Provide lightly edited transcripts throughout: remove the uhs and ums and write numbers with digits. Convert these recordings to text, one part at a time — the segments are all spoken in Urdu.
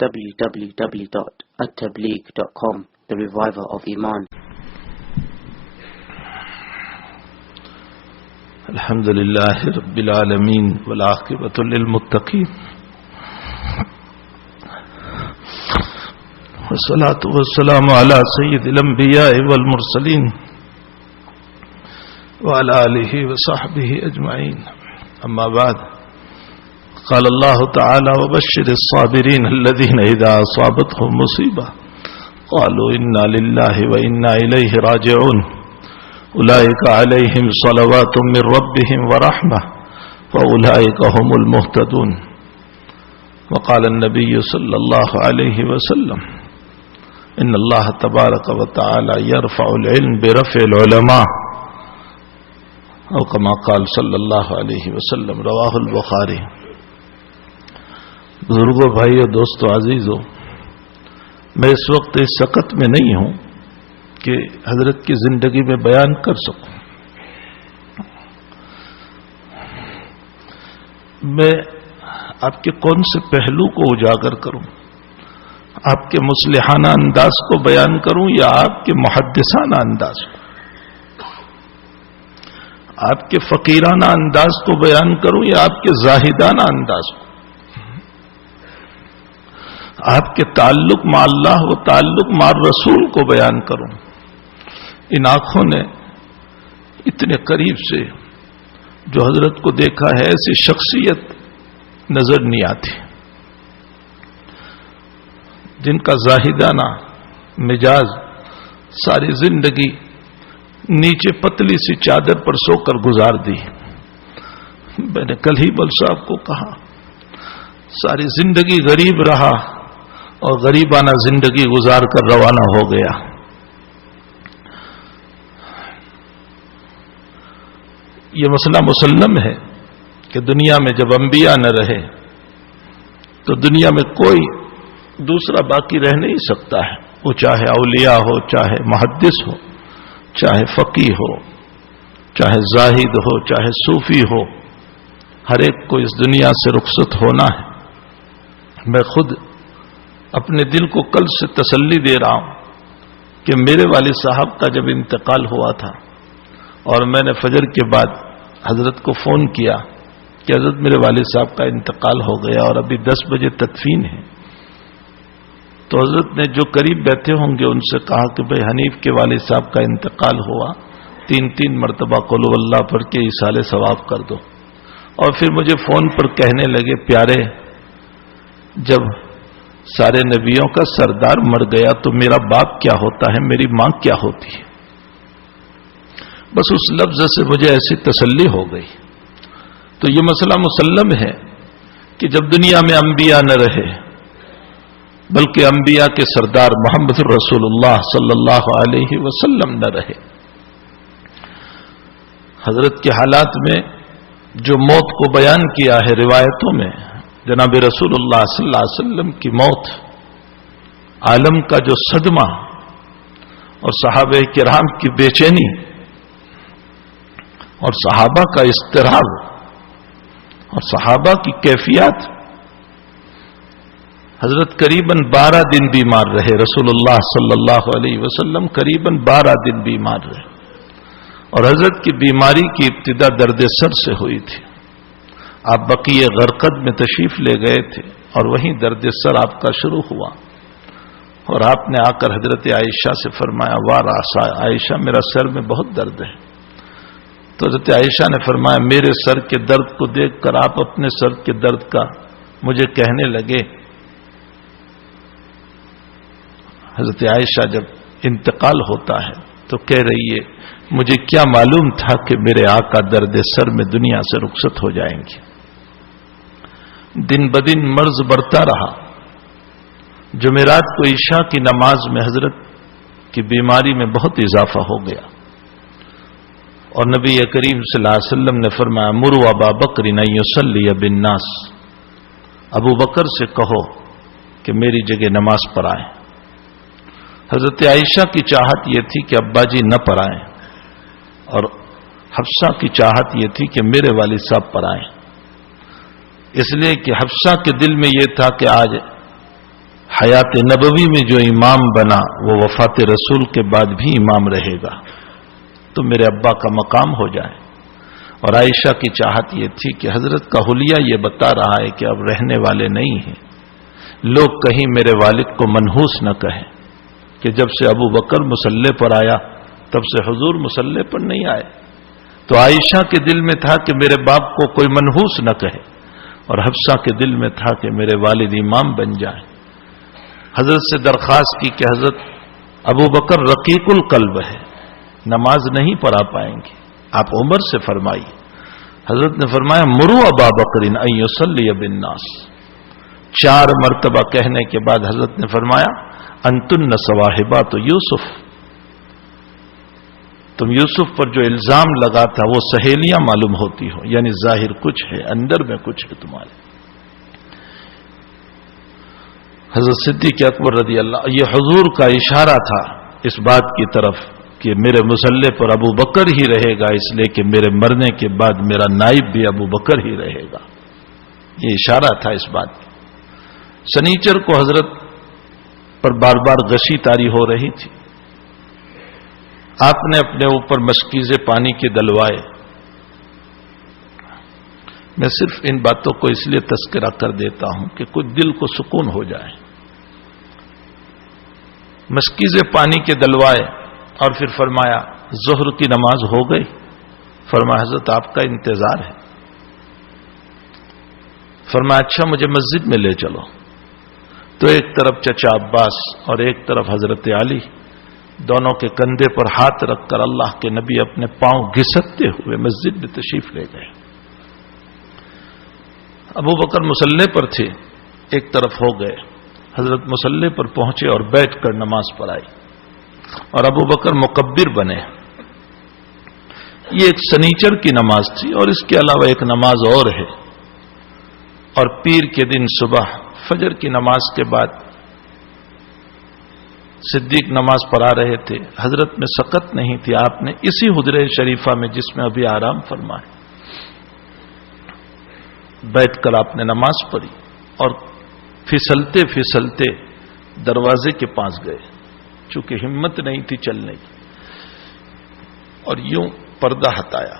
www.attableek.com, the reviver of Iman. الحمد لله رب العالمين والعاقبة للمتقين والصلاة والسلام على سيد الأنبياء والمرسلين وعلى آله وصحبه أجمعين. أما بعد، قال الله تعالى: وبشر الصابرين الذين إذا أصابتهم مصيبة قالوا إنا لله وإنا إليه راجعون أولئك عليهم صلوات من ربهم ورحمة وأولئك هم المهتدون. وقال النبي صلى الله عليه وسلم: إن الله تبارك وتعالى يرفع العلم برفع العلماء، أو كما قال صلی اللہ علیہ وسلم. رواہ البخاری. بزرگوں، بھائیو، دوستو، عزیزو، میں اس وقت اس سقط میں نہیں ہوں کہ حضرت کی زندگی میں بیان کر سکوں. میں آپ کے کون سے پہلو کو اجاگر کروں؟ آپ کے مصلحانہ انداز کو بیان کروں یا آپ کے محدثانہ انداز کو؟ آپ کے فقیرانہ انداز کو بیان کروں یا آپ کے زاہدانہ انداز کو؟ آپ کے تعلق مع اللہ و تعلق مع رسول کو بیان کروں؟ ان آنکھوں نے اتنے قریب سے جو حضرت کو دیکھا ہے، ایسی شخصیت نظر نہیں آتی جن کا زاہدانہ مزاج ساری زندگی نیچے پتلی سی چادر پر سو کر گزار دی. میں نے کل ہی بل صاحب کو کہا، ساری زندگی غریب رہا اور غریبانہ زندگی گزار کر روانہ ہو گیا. یہ مسئلہ مسلم ہے کہ دنیا میں جب انبیاء نہ رہے تو دنیا میں کوئی دوسرا باقی رہ نہیں سکتا ہے. وہ چاہے اولیاء ہو، چاہے محدث ہو، چاہے فقیہ ہو، چاہے زاہد ہو، چاہے صوفی ہو، ہر ایک کو اس دنیا سے رخصت ہونا ہے. میں خود اپنے دل کو کل سے تسلی دے رہا ہوں کہ میرے والد صاحب کا جب انتقال ہوا تھا اور میں نے فجر کے بعد حضرت کو فون کیا کہ حضرت میرے والد صاحب کا انتقال ہو گیا اور ابھی 10 بجے تدفین ہے، تو حضرت نے جو قریب بیٹھے ہوں گے ان سے کہا کہ بھئی حنیف کے والد صاحب کا انتقال ہوا، 3 مرتبہ قل هو اللہ پڑھ کے ایصال ثواب کر دو. اور پھر مجھے فون پر کہنے لگے، پیارے، جب سارے نبیوں کا سردار مر گیا تو میرا باپ کیا ہوتا ہے، میری ماں کیا ہوتی ہے؟ بس اس لفظ سے مجھے ایسی تسلی ہو گئی. تو یہ مسئلہ مسلم ہے کہ جب دنیا میں انبیاء نہ رہے بلکہ انبیاء کے سردار محمد رسول اللہ صلی اللہ علیہ وسلم نہ رہے، حضرت کے حالات میں جو موت کو بیان کیا ہے روایتوں میں، جناب رسول اللہ صلی اللہ علیہ وسلم کی موت، عالم کا جو صدمہ اور صحابہ کرام کی بے چینی اور صحابہ کا اضطراب اور صحابہ کی کیفیات. حضرت قریباً 12 دن بیمار رہے، رسول اللہ صلی اللہ علیہ وسلم قریباً 12 دن بیمار رہے، اور حضرت کی بیماری کی ابتدا درد سر سے ہوئی تھی. آپ بقیع غرقد میں تشریف لے گئے تھے اور وہیں درد سر آپ کا شروع ہوا، اور آپ نے آ کر حضرت عائشہ سے فرمایا، وار عائشہ، میرا سر میں بہت درد ہے. تو حضرت عائشہ نے فرمایا، میرے سر کے درد کو دیکھ کر آپ اپنے سر کے درد کا مجھے کہنے لگے. حضرت عائشہ جب انتقال ہوتا ہے تو کہہ رہی ہے، مجھے کیا معلوم تھا کہ میرے آقا درد سر میں دنیا سے رخصت ہو جائیں گے. دن بدن مرض بڑھتا رہا. جمعرات کو عشاء کی نماز میں حضرت کی بیماری میں بہت اضافہ ہو گیا، اور نبی کریم صلی اللہ علیہ وسلم نے فرمایا، مروا ابا بکر ان یصلی بالناس، ابو بکر سے کہو کہ میری جگہ نماز پڑھائیں. حضرت عائشہ کی چاہت یہ تھی کہ ابا جی نہ پڑھائیں، اور حفصہ کی چاہت یہ تھی کہ میرے والد صاحب پڑھائیں، اس لیے کہ حفصہ کے دل میں یہ تھا کہ آج حیات نبوی میں جو امام بنا وہ وفات رسول کے بعد بھی امام رہے گا، تو میرے ابا کا مقام ہو جائے۔ اور عائشہ کی چاہت یہ تھی کہ حضرت کا حلیہ یہ بتا رہا ہے کہ اب رہنے والے نہیں ہیں، لوگ کہیں میرے والد کو منحوس نہ کہیں کہ جب سے ابو بکر مصلی پر آیا تب سے حضور مصلی پر نہیں آئے۔ تو عائشہ کے دل میں تھا کہ میرے باپ کو کوئی منحوس نہ کہے، اور حفصہ کے دل میں تھا کہ میرے والد امام بن جائیں۔ حضرت سے درخواست کی کہ حضرت ابو بکر رقیق القلب ہے، نماز نہیں پڑھا پائیں گے، آپ عمر سے فرمائیے۔ حضرت نے فرمایا مرو ابا بکر ان یصلی بالناس۔ 4 مرتبہ کہنے کے بعد حضرت نے فرمایا انتن صواحبات یوسف، تم یوسف پر جو الزام لگا تھا وہ سہیلیاں معلوم ہوتی ہو، یعنی ظاہر کچھ ہے اندر میں کچھ ہے تمہارے۔ حضرت صدیق اکبر رضی اللہ، یہ حضور کا اشارہ تھا اس بات کی طرف کہ میرے مصلی پر ابو بکر ہی رہے گا، اس لیے کہ میرے مرنے کے بعد میرا نائب بھی ابو بکر ہی رہے گا، یہ اشارہ تھا اس بات کی۔ سنیچر کو حضرت پر بار بار غشی طاری ہو رہی تھی، آپ نے اپنے اوپر مشکیزے پانی کے دلوائے۔ میں صرف ان باتوں کو اس لیے تذکرہ کر دیتا ہوں کہ کچھ دل کو سکون ہو جائے۔ مشکیزے پانی کے دلوائے اور پھر فرمایا ظہر کی نماز ہو گئی؟ فرمایا حضرت آپ کا انتظار ہے۔ فرمایا اچھا مجھے مسجد میں لے چلو۔ تو ایک طرف چچا عباس اور ایک طرف حضرت علی، دونوں کے کندھے پر ہاتھ رکھ کر اللہ کے نبی اپنے پاؤں گھسٹتے ہوئے مسجد میں تشریف لے گئے۔ ابو بکر مصلی پر تھے، ایک طرف ہو گئے، حضرت مصلی پر پہنچے اور بیٹھ کر نماز پڑھائی، اور ابو بکر مکبر بنے۔ یہ ایک سنیچر کی نماز تھی، اور اس کے علاوہ ایک نماز اور ہے، اور پیر کے دن صبح فجر کی نماز کے بعد صدیق نماز پڑھا رہے تھے، حضرت میں سکت نہیں تھی، آپ نے اسی حجرہ شریفہ میں جس میں ابھی آرام فرمائے بیٹھ کر آپ نے نماز پڑھی، اور پھسلتے پھسلتے دروازے کے پاس گئے، چونکہ ہمت نہیں تھی چلنے کی، اور یوں پردہ ہٹایا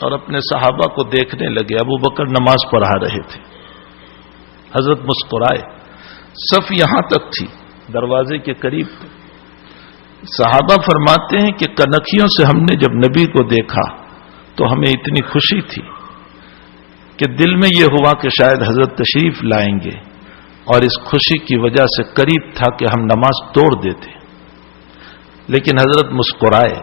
اور اپنے صحابہ کو دیکھنے لگے۔ ابو بکر نماز پڑھا رہے تھے، حضرت مسکرائے، صف یہاں تک تھی، دروازے کے قریب تھے۔ صحابہ فرماتے ہیں کہ کنکھیوں سے ہم نے جب نبی کو دیکھا تو ہمیں اتنی خوشی تھی کہ دل میں یہ ہوا کہ شاید حضرت تشریف لائیں گے، اور اس خوشی کی وجہ سے قریب تھا کہ ہم نماز توڑ دیتے، لیکن حضرت مسکرائے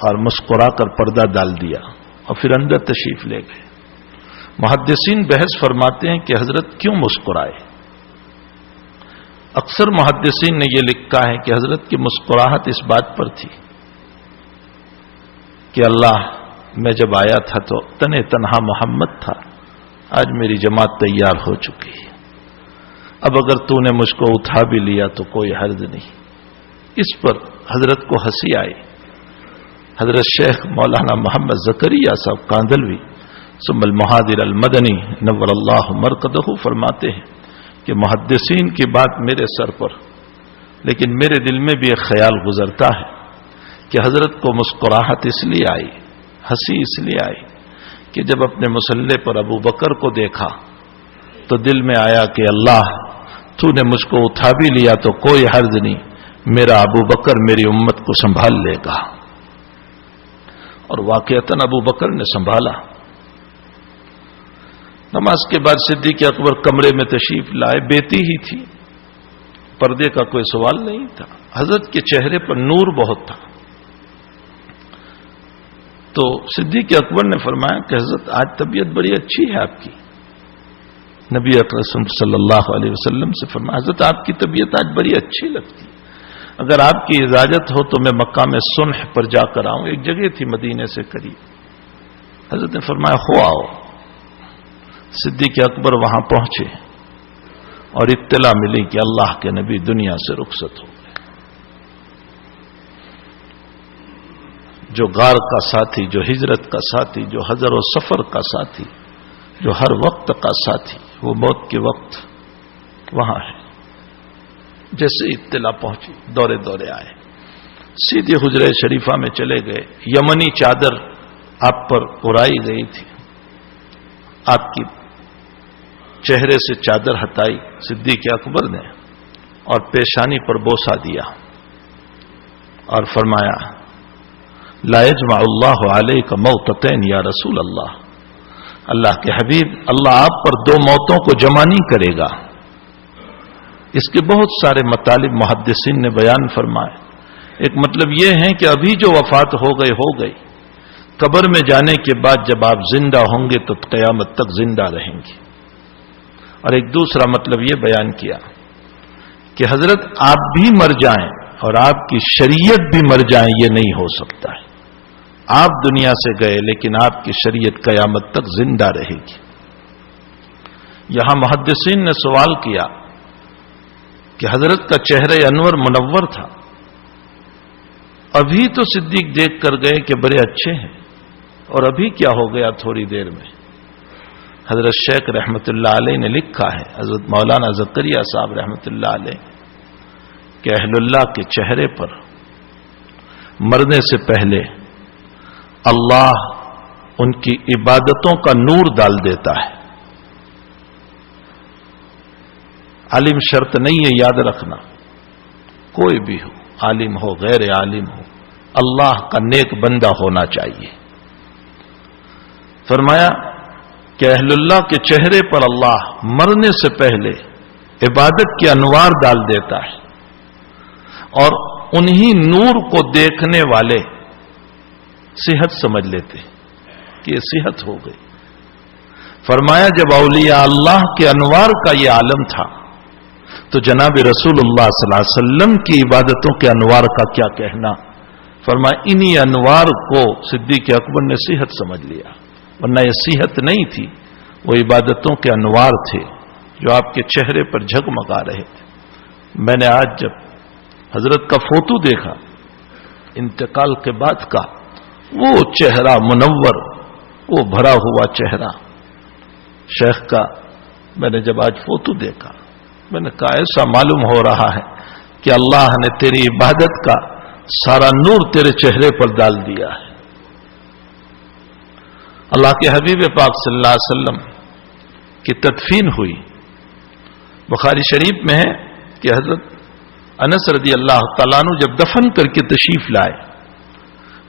اور مسکرا کر پردہ ڈال دیا اور پھر اندر تشریف لے گئے۔ محدثین بحث فرماتے ہیں کہ حضرت کیوں مسکرائے؟ اکثر محدثین نے یہ لکھا ہے کہ حضرت کی مسکراہٹ اس بات پر تھی کہ اللہ میں جب آیا تھا تو تنہا محمد تھا، آج میری جماعت تیار ہو چکی ہے، اب اگر تو نے مجھ کو اٹھا بھی لیا تو کوئی حرج نہیں۔ اس پر حضرت کو ہنسی آئی۔ حضرت شیخ مولانا محمد زکریا صاحب کاندلوی ثم المہادر المدنی نور اللہ مرقدہ فرماتے ہیں کہ محدثین کی بات میرے سر پر، لیکن میرے دل میں بھی ایک خیال گزرتا ہے کہ حضرت کو مسکراہٹ اس لیے آئی، ہنسی اس لیے آئی کہ جب اپنے مصلی پر ابو بکر کو دیکھا تو دل میں آیا کہ اللہ تو نے مجھ کو اٹھا بھی لیا تو کوئی حرج نہیں، میرا ابو بکر میری امت کو سنبھال لے گا۔ اور واقعتاً ابو بکر نے سنبھالا۔ نماز کے بعد صدیق اکبر کمرے میں تشریف لائے، بیٹی ہی تھی، پردے کا کوئی سوال نہیں تھا، حضرت کے چہرے پر نور بہت تھا۔ تو صدیق اکبر نے فرمایا کہ حضرت آج طبیعت بڑی اچھی ہے آپ کی۔ نبی اکرم صلی اللہ علیہ وسلم سے فرمایا حضرت آپ کی طبیعت آج بڑی اچھی لگتی، اگر آپ کی اجازت ہو تو میں مقام صنح پر جا کر آؤں، ایک جگہ تھی مدینے سے قریب۔ حضرت نے فرمایا ہو آؤ۔ صدیق اکبر وہاں پہنچے اور اطلاع ملی کہ اللہ کے نبی دنیا سے رخصت ہو گئے۔ جو غار کا ساتھی، جو ہجرت کا ساتھی، جو حضر و سفر کا ساتھی، جو ہر وقت کا ساتھی، وہ موت کے وقت وہاں ہے۔ جیسے اطلاع پہنچی دورے دورے آئے، سیدھے حجرہ شریفہ میں چلے گئے. یمنی چادر آپ پر اڑائی گئی تھی، آپ کی چہرے سے چادر ہٹائی صدیق اکبر نے اور پیشانی پر بوسہ دیا اور فرمایا لا یجمع اللہ علیک موتتین یا رسول اللہ. اللہ کے حبیب، اللہ آپ پر دو موتوں کو جمع نہیں کرے گا. اس کے بہت سارے مطالب محدثین نے بیان فرمائے. ایک مطلب یہ ہے کہ ابھی جو وفات ہو گئی، قبر میں جانے کے بعد جب آپ زندہ ہوں گے تو قیامت تک زندہ رہیں گے. اور ایک دوسرا مطلب یہ بیان کیا کہ حضرت آپ بھی مر جائیں اور آپ کی شریعت بھی مر جائیں، یہ نہیں ہو سکتا ہے. آپ دنیا سے گئے لیکن آپ کی شریعت قیامت تک زندہ رہے گی. یہاں محدثین نے سوال کیا کہ حضرت کا چہرہ انور منور تھا، ابھی تو صدیق دیکھ کر گئے کہ بڑے اچھے ہیں، اور ابھی کیا ہو گیا تھوڑی دیر میں؟ حضرت شیخ رحمت اللہ علیہ نے لکھا ہے، حضرت مولانا زکریا صاحب رحمت اللہ علیہ، کہ اہل اللہ کے چہرے پر مرنے سے پہلے اللہ ان کی عبادتوں کا نور ڈال دیتا ہے. عالم شرط نہیں ہے، یاد رکھنا، کوئی بھی ہو، عالم ہو غیر عالم ہو، اللہ کا نیک بندہ ہونا چاہیے. فرمایا کہ اہل اللہ کے چہرے پر اللہ مرنے سے پہلے عبادت کے انوار ڈال دیتا ہے، اور انہی نور کو دیکھنے والے صحت سمجھ لیتے کہ یہ صحت ہو گئی. فرمایا جب اولیاء اللہ کے انوار کا یہ عالم تھا تو جناب رسول اللہ صلی اللہ علیہ وسلم کی عبادتوں کے انوار کا کیا کہنا. فرمایا انہی انوار کو صدیق اکبر نے صحت سمجھ لیا، ورنہ یہ صحت نہیں تھی، وہ عبادتوں کے انوار تھے جو آپ کے چہرے پر جھگمگا رہے تھے. میں نے آج جب حضرت کا فوٹو دیکھا انتقال کے بعد کا، وہ چہرہ منور، وہ بھرا ہوا چہرہ شیخ کا، میں نے جب آج فوٹو دیکھا میں نے کہا ایسا معلوم ہو رہا ہے کہ اللہ نے تیری عبادت کا سارا نور تیرے چہرے پر ڈال دیا ہے. اللہ کے حبیب پاک صلی اللہ علیہ وسلم کی تدفین ہوئی. بخاری شریف میں ہے کہ حضرت انس رضی اللہ تعالیٰ عنہ جب دفن کر کے تشریف لائے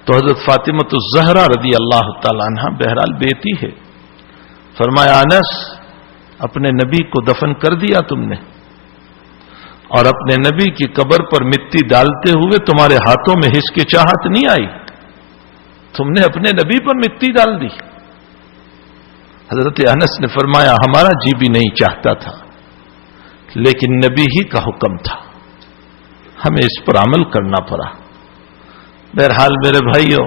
تو حضرت فاطمۃ الزہرا رضی اللہ تعالیٰ عنہ بہرحال بیٹی ہے، فرمایا انس اپنے نبی کو دفن کر دیا تم نے، اور اپنے نبی کی قبر پر مٹی ڈالتے ہوئے تمہارے ہاتھوں میں ہچکچاہٹ نہیں آئی، تم نے اپنے نبی پر مٹی ڈال دی. حضرت انس نے فرمایا ہمارا جی بھی نہیں چاہتا تھا، لیکن نبی ہی کا حکم تھا، ہمیں اس پر عمل کرنا پڑا. بہرحال میرے بھائیوں،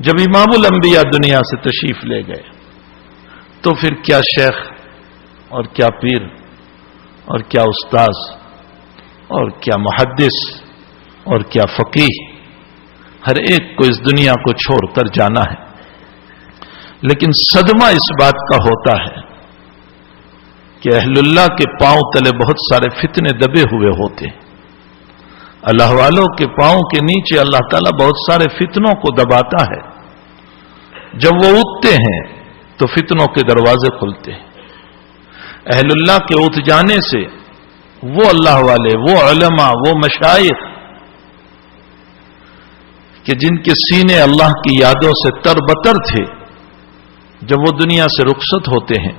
جب امام الانبیاء دنیا سے تشریف لے گئے تو پھر کیا شیخ اور کیا پیر اور کیا استاذ اور کیا محدث اور کیا فقیہ، ہر ایک کو اس دنیا کو چھوڑ کر جانا ہے. لیکن صدمہ اس بات کا ہوتا ہے کہ اہل اللہ کے پاؤں تلے بہت سارے فتنے دبے ہوئے ہوتے ہیں. اللہ والوں کے پاؤں کے نیچے اللہ تعالیٰ بہت سارے فتنوں کو دباتا ہے. جب وہ اٹھتے ہیں تو فتنوں کے دروازے کھلتے ہیں. اہل اللہ کے اٹھ جانے سے وہ اللہ والے، وہ علماء، وہ مشائخ کہ جن کے سینے اللہ کی یادوں سے تر بتر تھے، جب وہ دنیا سے رخصت ہوتے ہیں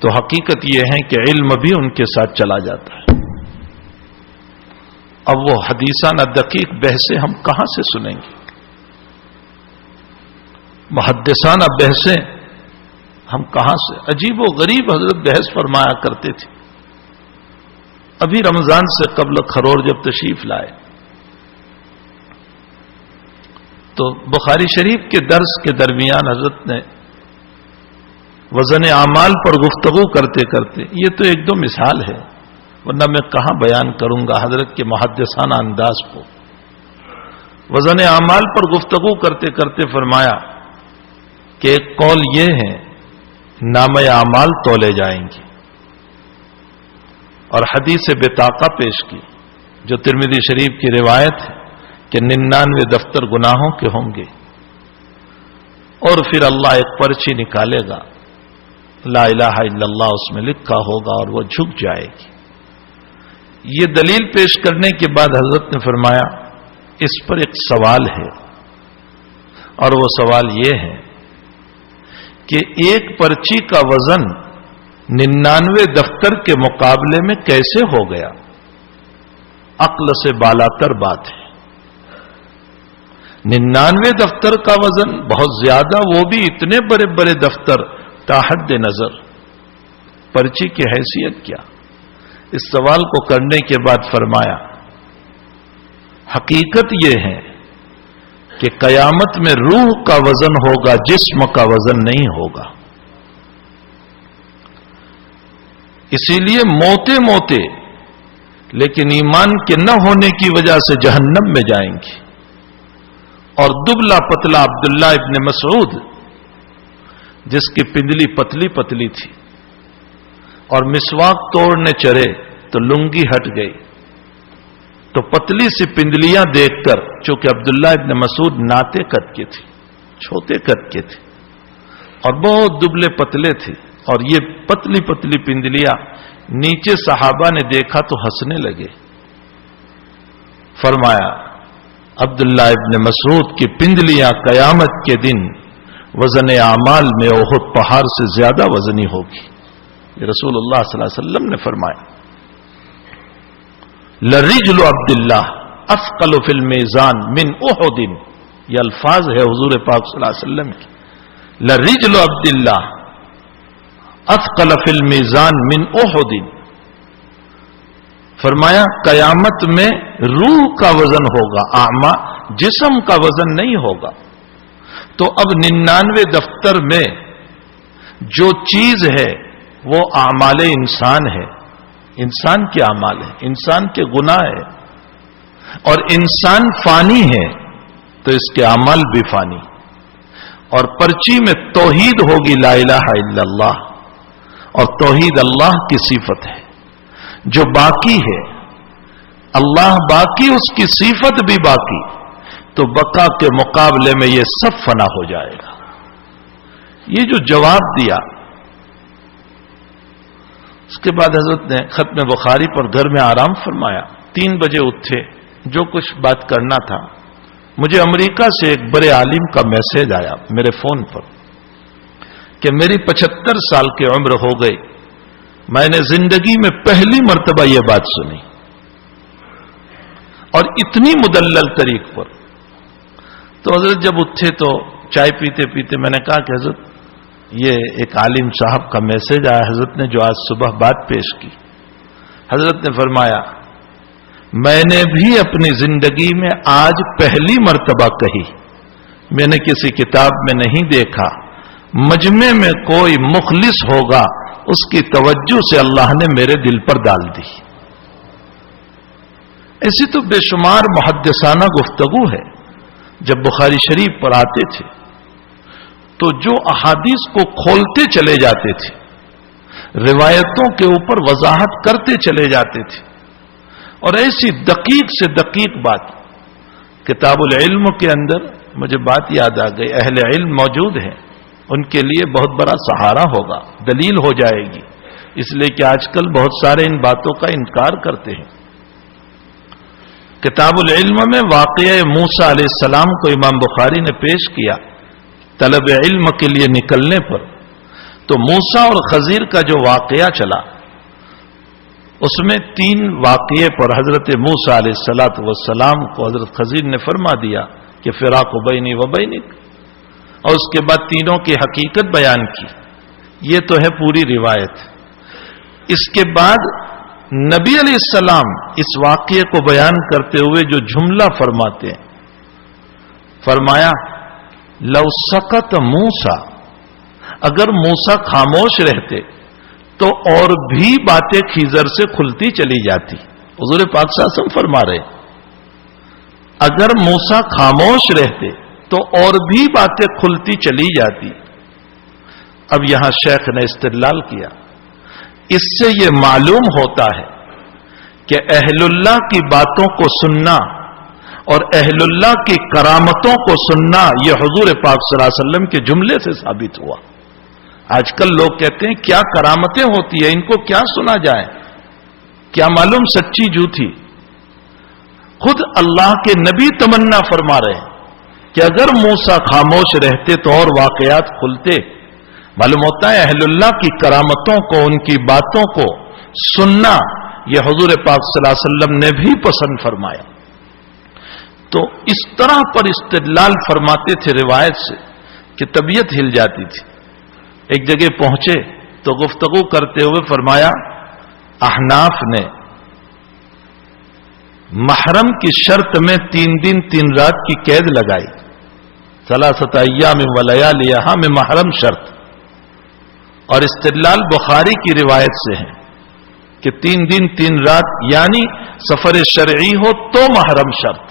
تو حقیقت یہ ہے کہ علم بھی ان کے ساتھ چلا جاتا ہے. اب وہ حدیثانہ دقیق بحثیں ہم کہاں سے سنیں گے؟ محدثانہ بحثیں ہم کہاں سے؟ عجیب و غریب حضرت بحث فرمایا کرتے تھے. ابھی رمضان سے قبل خرور جب تشریف لائے تو بخاری شریف کے درس کے درمیان حضرت نے وزن اعمال پر گفتگو کرتے کرتے، یہ تو ایک دو مثال ہے ورنہ میں کہاں بیان کروں گا حضرت کے محدثانہ انداز کو، وزن اعمال پر گفتگو کرتے کرتے فرمایا کہ ایک قول یہ ہے نامہ اعمال تولے جائیں گے، اور حدیث بطاقہ پیش کی جو ترمذی شریف کی روایت ہے کہ 99 دفتر گناہوں کے ہوں گے، اور پھر اللہ ایک پرچی نکالے گا، لا الہ الا اللہ اس میں لکھا ہوگا اور وہ جھک جائے گی۔ یہ دلیل پیش کرنے کے بعد حضرت نے فرمایا اس پر ایک سوال ہے، اور وہ سوال یہ ہے کہ ایک پرچی کا وزن 99 دفتر کے مقابلے میں کیسے ہو گیا؟ عقل سے بالاتر بات ہے۔ 99 دفتر کا وزن بہت زیادہ، وہ بھی اتنے بڑے بڑے دفتر، تاحد نظر پرچی کی حیثیت کیا؟ اس سوال کو کرنے کے بعد فرمایا حقیقت یہ ہے کہ قیامت میں روح کا وزن ہوگا، جسم کا وزن نہیں ہوگا۔ اسی لیے موتے موتے لیکن ایمان کے نہ ہونے کی وجہ سے جہنم میں جائیں گے۔ اور دبلا پتلا عبداللہ ابن مسعود جس کی پندلی پتلی پتلی تھی اور مسواک توڑنے چڑھے تو لنگی ہٹ گئی، تو پتلی سی پندلیاں دیکھ کر، چونکہ عبداللہ ابن مسعود ناتے قد کے تھے، چھوٹے قد کے تھے اور بہت دبلے پتلے تھے، اور یہ پتلی پتلی پندلیاں نیچے صحابہ نے دیکھا تو ہنسنے لگے۔ فرمایا عبداللہ ابن مسعود کی پندلیاں قیامت کے دن وزن اعمال میں احد پہاڑ سے زیادہ وزنی ہوگی۔ یہ رسول اللہ صلی اللہ علیہ وسلم نے فرمایا لرجل عبداللہ اثقل فی المیزان من احد، یہ الفاظ ہے حضور پاک صلی اللہ علیہ وسلم کی، لرجل عبداللہ اثقل فی المیزان من احد۔ فرمایا قیامت میں روح کا وزن ہوگا، اعمال جسم کا وزن نہیں ہوگا۔ تو اب 99 دفتر میں جو چیز ہے وہ اعمال انسان ہے، انسان کے اعمال ہے، انسان کے گناہ ہے، اور انسان فانی ہے تو اس کے اعمال بھی فانی۔ اور پرچی میں توحید ہوگی، لا الہ الا اللہ، اور توحید اللہ کی صفت ہے جو باقی ہے، اللہ باقی، اس کی صفت بھی باقی، تو بقا کے مقابلے میں یہ سب فنا ہو جائے گا۔ یہ جو جواب دیا، اس کے بعد حضرت نے ختم بخاری پر گھر میں آرام فرمایا، 3 بجے اٹھے، جو کچھ بات کرنا تھا۔ مجھے امریکہ سے ایک بڑے عالم کا میسج آیا میرے فون پر کہ میری 75 سال کی عمر ہو گئی، میں نے زندگی میں پہلی مرتبہ یہ بات سنی، اور اتنی مدلل طریق پر۔ تو حضرت جب اٹھے تو چائے پیتے پیتے میں نے کہا کہ حضرت یہ ایک عالم صاحب کا میسج آیا، حضرت نے جو آج صبح بات پیش کی۔ حضرت نے فرمایا میں نے بھی اپنی زندگی میں آج پہلی مرتبہ کہی، میں نے کسی کتاب میں نہیں دیکھا، مجمع میں کوئی مخلص ہوگا اس کی توجہ سے اللہ نے میرے دل پر ڈال دی۔ ایسی تو بے شمار محدثانہ گفتگو ہے۔ جب بخاری شریف پر آتے تھے تو جو احادیث کو کھولتے چلے جاتے تھے، روایتوں کے اوپر وضاحت کرتے چلے جاتے تھے، اور ایسی دقیق سے دقیق بات۔ کتاب العلم کے اندر مجھے بات یاد آ گئی، اہل علم موجود ہیں، ان کے لیے بہت بڑا سہارا ہوگا، دلیل ہو جائے گی، اس لیے کہ آج کل بہت سارے ان باتوں کا انکار کرتے ہیں۔ کتاب العلم میں واقعہ موسیٰ علیہ السلام کو امام بخاری نے پیش کیا طلب علم کے لیے نکلنے پر۔ تو موسیٰ اور خضر کا جو واقعہ چلا، اس میں 3 واقعے پر حضرت موسیٰ علیہ السلام کو حضرت خضر نے فرما دیا کہ فراق بینی و بینک، اور اس کے بعد تینوں کی حقیقت بیان کی۔ یہ تو ہے پوری روایت۔ اس کے بعد نبی علیہ السلام اس واقعے کو بیان کرتے ہوئے جو جملہ فرماتے ہیں، فرمایا لو سکت موسیٰ، اگر موسیٰ خاموش رہتے تو اور بھی باتیں خضر سے کھلتی چلی جاتی۔ حضور پاک صلی اللہ علیہ وسلم فرما رہے اگر موسیٰ خاموش رہتے تو اور بھی باتیں کھلتی چلی جاتی۔ اب یہاں شیخ نے استدلال کیا، اس سے یہ معلوم ہوتا ہے کہ اہل اللہ کی باتوں کو سننا اور اہل اللہ کی کرامتوں کو سننا یہ حضور پاک صلی اللہ علیہ وسلم کے جملے سے ثابت ہوا۔ آج کل لوگ کہتے ہیں کیا کرامتیں ہوتی ہیں، ان کو کیا سنا جائے، کیا معلوم سچی جھوٹی۔ خود اللہ کے نبی تمنا فرما رہے ہیں کہ اگر موسیٰ خاموش رہتے تو اور واقعات کھلتے۔ معلوم ہوتا ہے اہل اللہ کی کرامتوں کو، ان کی باتوں کو سننا یہ حضور پاک صلی اللہ علیہ وسلم نے بھی پسند فرمایا۔ تو اس طرح پر استدلال فرماتے تھے روایت سے کہ طبیعت ہل جاتی تھی۔ ایک جگہ پہنچے تو گفتگو کرتے ہوئے فرمایا احناف نے محرم کی شرط میں 3 دن 3 رات کی قید لگائی، 3 ایام و لیالیہا میں محرم شرط، اور استدلال بخاری کی روایت سے ہے کہ 3 دن 3 رات یعنی سفر شرعی ہو تو محرم شرط۔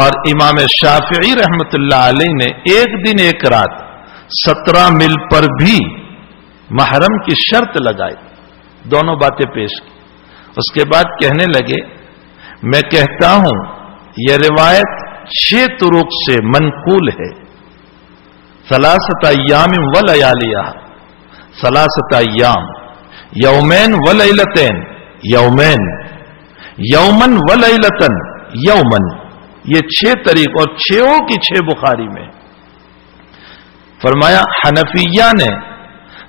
اور امام شافعی رحمت اللہ علیہ نے 1 دن 1 رات 17 میل پر بھی محرم کی شرط لگائی، دونوں باتیں پیش کی۔ اس کے بعد کہنے لگے میں کہتا ہوں یہ روایت 6 طرق سے منقول ہے، 3 ایام و لیالیہا، 3 ایام، یومین و لیلتین، یومین، یومن و لیلتن، یومن، یہ 6 طریق اور 6 کی 6 بخاری میں۔ فرمایا حنفیہ نے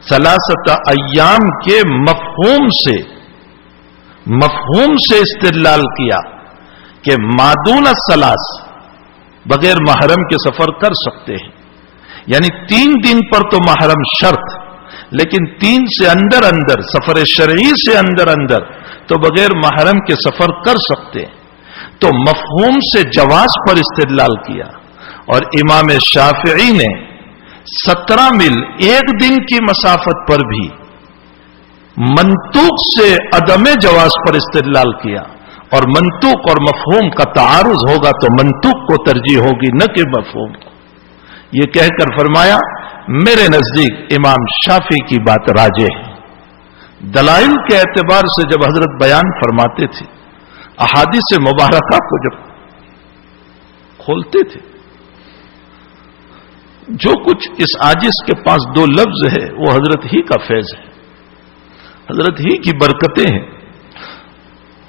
3 ایام کے مفہوم سے استدلال کیا کہ مادون الثلاث بغیر محرم کے سفر کر سکتے ہیں، یعنی 3 دن پر تو محرم شرط، لیکن 3 سے اندر سفر شرعی سے اندر تو بغیر محرم کے سفر کر سکتے ہیں۔ تو مفہوم سے جواز پر استدلال کیا، اور امام شافعی نے 17 میل 1 دن کی مسافت پر بھی منطوق سے عدم جواز پر استدلال کیا، اور منطوق اور مفہوم کا تعارض ہوگا تو منطوق کو ترجیح ہوگی نہ کہ مفہوم کو۔ یہ کہہ کر فرمایا میرے نزدیک امام شافعی کی بات راجح ہے۔ دلائل کے اعتبار سے جب حضرت بیان فرماتے تھے، احادیث مبارکہ کو جب کھولتے تھے، جو کچھ اس عاجز کے پاس 2 لفظ ہے وہ حضرت ہی کا فیض ہے، حضرت ہی کی برکتیں ہیں۔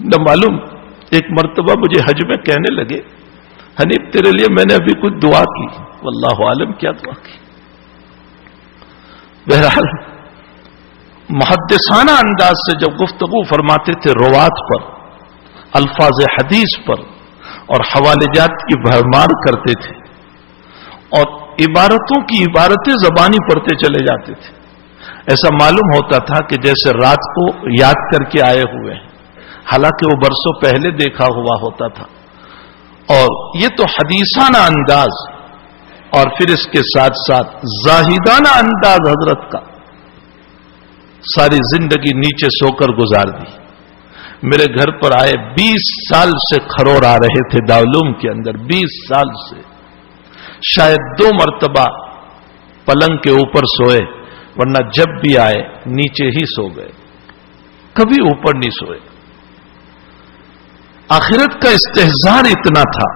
نہ معلوم ایک مرتبہ مجھے حج میں کہنے لگے حنیف تیرے لیے میں نے ابھی کچھ دعا کی، واللہ عالم کیا دعا کی۔ بہرحال محدثانہ انداز سے جب گفتگو فرماتے تھے روات پر، الفاظ حدیث پر، اور حوالے جات کی بھرمار کرتے تھے، اور عبارتوں کی عبارتیں زبانی پڑھتے چلے جاتے تھے، ایسا معلوم ہوتا تھا کہ جیسے رات کو یاد کر کے آئے ہوئے ہیں، حالانکہ وہ برسوں پہلے دیکھا ہوا ہوتا تھا۔ اور یہ تو حدیثانہ انداز، اور پھر اس کے ساتھ ساتھ زاہدانہ انداز حضرت کا، ساری زندگی نیچے سو کر گزار دی۔ میرے گھر پر آئے 20 سال سے کھرور آ رہے تھے دارالعلوم کے اندر، 20 سال سے شاید 2 مرتبہ پلنگ کے اوپر سوئے، ورنہ جب بھی آئے نیچے ہی سو گئے، کبھی اوپر نہیں سوئے۔ آخرت کا استحضار اتنا تھا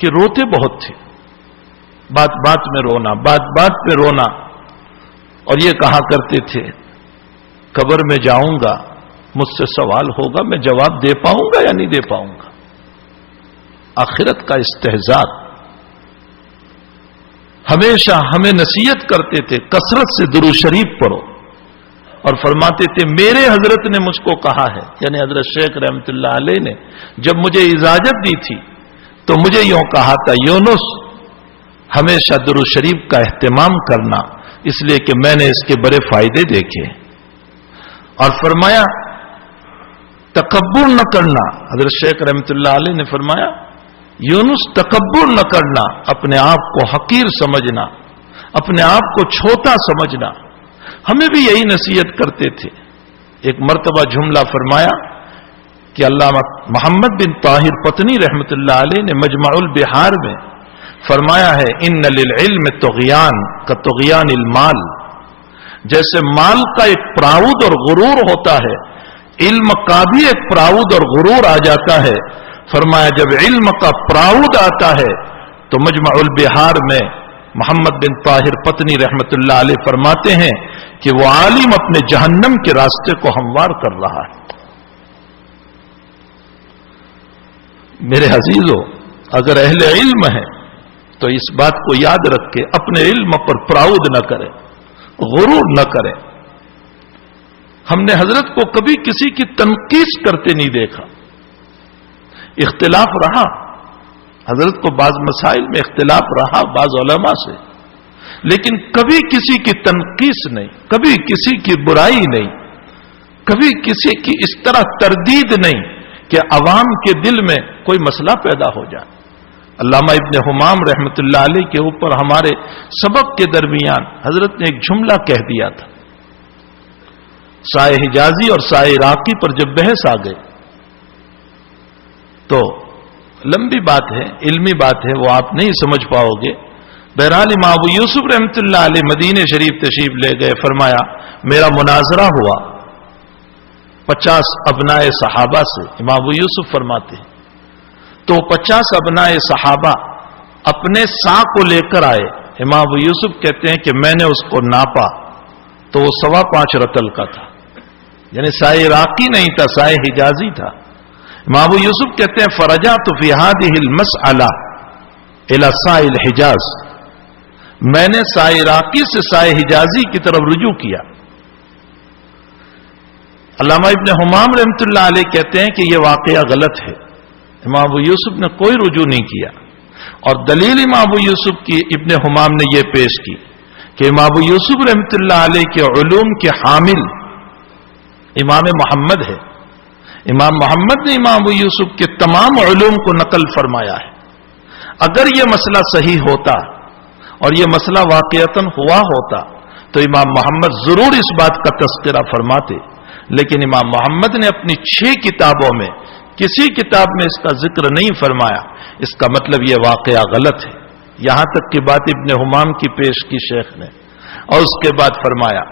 کہ روتے بہت تھے، بات بات میں رونا، بات بات میں رونا، اور یہ کہا کرتے تھے قبر میں جاؤں گا مجھ سے سوال ہوگا، میں جواب دے پاؤں گا یا نہیں دے پاؤں گا۔ آخرت کا استحضار ہمیشہ ہمیں نصیحت کرتے تھے کثرت سے درود شریف پڑھو، اور فرماتے تھے میرے حضرت نے مجھ کو کہا ہے، یعنی حضرت شیخ رحمت اللہ علیہ نے جب مجھے اجازت دی تھی تو مجھے یوں کہا تھا یونس ہمیشہ درود شریف کا اہتمام کرنا، اس لیے کہ میں نے اس کے بڑے فائدے دیکھے۔ اور فرمایا تکبر نہ کرنا، حضرت شیخ رحمت اللہ علیہ نے فرمایا یونس تکبر نہ کرنا، اپنے آپ کو حقیر سمجھنا، اپنے آپ کو چھوٹا سمجھنا۔ ہمیں بھی یہی نصیحت کرتے تھے۔ ایک مرتبہ جملہ فرمایا کہ علامہ محمد بن طاہر پتنی رحمت اللہ علیہ نے مجمع البحار میں فرمایا ہے ان للعلم طغیان کطغیان المال، جیسے مال کا ایک پراؤد اور غرور ہوتا ہے، علم کا بھی ایک پراؤد اور غرور آ جاتا ہے. فرمایا جب علم کا پراؤد آتا ہے تو مجمع البحار میں محمد بن طاہر پتنی رحمت اللہ علیہ فرماتے ہیں کہ وہ عالم اپنے جہنم کے راستے کو ہموار کر رہا ہے. میرے عزیزو، اگر اہل علم ہے تو اس بات کو یاد رکھ کے اپنے علم پر پراؤد نہ کرے، غرور نہ کرے. ہم نے حضرت کو کبھی کسی کی تنقید کرتے نہیں دیکھا. اختلاف رہا، حضرت کو بعض مسائل میں اختلاف رہا بعض علماء سے، لیکن کبھی کسی کی تنقید نہیں، کبھی کسی کی برائی نہیں، کبھی کسی کی اس طرح تردید نہیں کہ عوام کے دل میں کوئی مسئلہ پیدا ہو جائے. علامہ ابن حمام رحمت اللہ علیہ کے اوپر ہمارے سبق کے درمیان حضرت نے ایک جملہ کہہ دیا تھا. سائے حجازی اور سائے عراقی پر جب بحث آ گئے تو لمبی بات ہے، علمی بات ہے، وہ آپ نہیں سمجھ پاؤ گے. بہرحال امام ابو یوسف رحمت اللہ علیہ مدینے شریف تشریف لے گئے. فرمایا میرا مناظرہ ہوا 50 ابنائے صحابہ سے. امام ابو یوسف فرماتے ہیں تو 50 ابنائے صحابہ اپنے سا کو لے کر آئے. امام ابو یوسف کہتے ہیں کہ میں نے اس کو ناپا تو وہ 5.25 رطل کا تھا، یعنی سائے عراقی نہیں تھا، سائے حجازی تھا. امام ابو یوسف کہتے ہیں فرجعت فی هذه المسألہ الی سائے الحجاز، میں نے سائے عراقی سے سائے حجازی کی طرف رجوع کیا. علامہ ابن حمام رحمت اللہ علیہ کہتے ہیں کہ یہ واقعہ غلط ہے. امام ابو یوسف نے کوئی رجوع نہیں کیا، اور دلیل امام ابو یوسف کی ابن حمام نے یہ پیش کی کہ امام ابو یوسف رحمت اللہ علیہ کے علوم کے حامل امام محمد ہے. امام محمد نے امام ابو یوسف کے تمام علوم کو نقل فرمایا ہے. اگر یہ مسئلہ صحیح ہوتا اور یہ مسئلہ واقعتاً ہوا ہوتا تو امام محمد ضرور اس بات کا تذکرہ فرماتے، لیکن امام محمد نے اپنی 6 کتابوں میں کسی کتاب میں اس کا ذکر نہیں فرمایا. اس کا مطلب یہ واقعہ غلط ہے. یہاں تک کی بات ابن حمام کی پیش کی شیخ نے، اور اس کے بعد فرمایا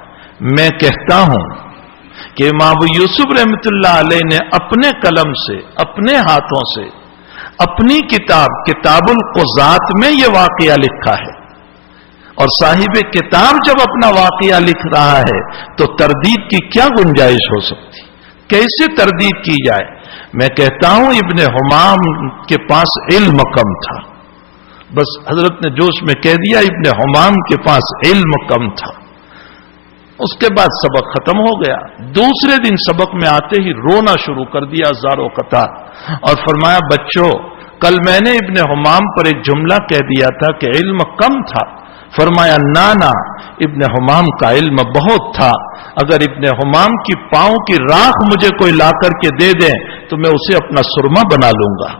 میں کہتا ہوں کہ امام ابو یوسف رحمت اللہ علیہ نے اپنے قلم سے، اپنے ہاتھوں سے، اپنی کتاب القضات میں یہ واقعہ لکھا ہے، اور صاحب کتاب جب اپنا واقعہ لکھ رہا ہے تو تردید کی کیا گنجائش ہو سکتی؟ کیسے تردید کی جائے؟ میں کہتا ہوں ابن حمام کے پاس علم کم تھا. بس حضرت نے جوش میں کہہ دیا ابن حمام کے پاس علم کم تھا. اس کے بعد سبق ختم ہو گیا. دوسرے دن سبق میں آتے ہی رونا شروع کر دیا زارو قطار، اور فرمایا بچوں کل میں نے ابن حمام پر ایک جملہ کہہ دیا تھا کہ علم کم تھا. فرمایا نانا ابن حمام کا علم بہت تھا. اگر ابن حمام کی پاؤں کی راکھ مجھے کوئی لا کر کے دے دیں تو میں اسے اپنا سرما بنا لوں گا.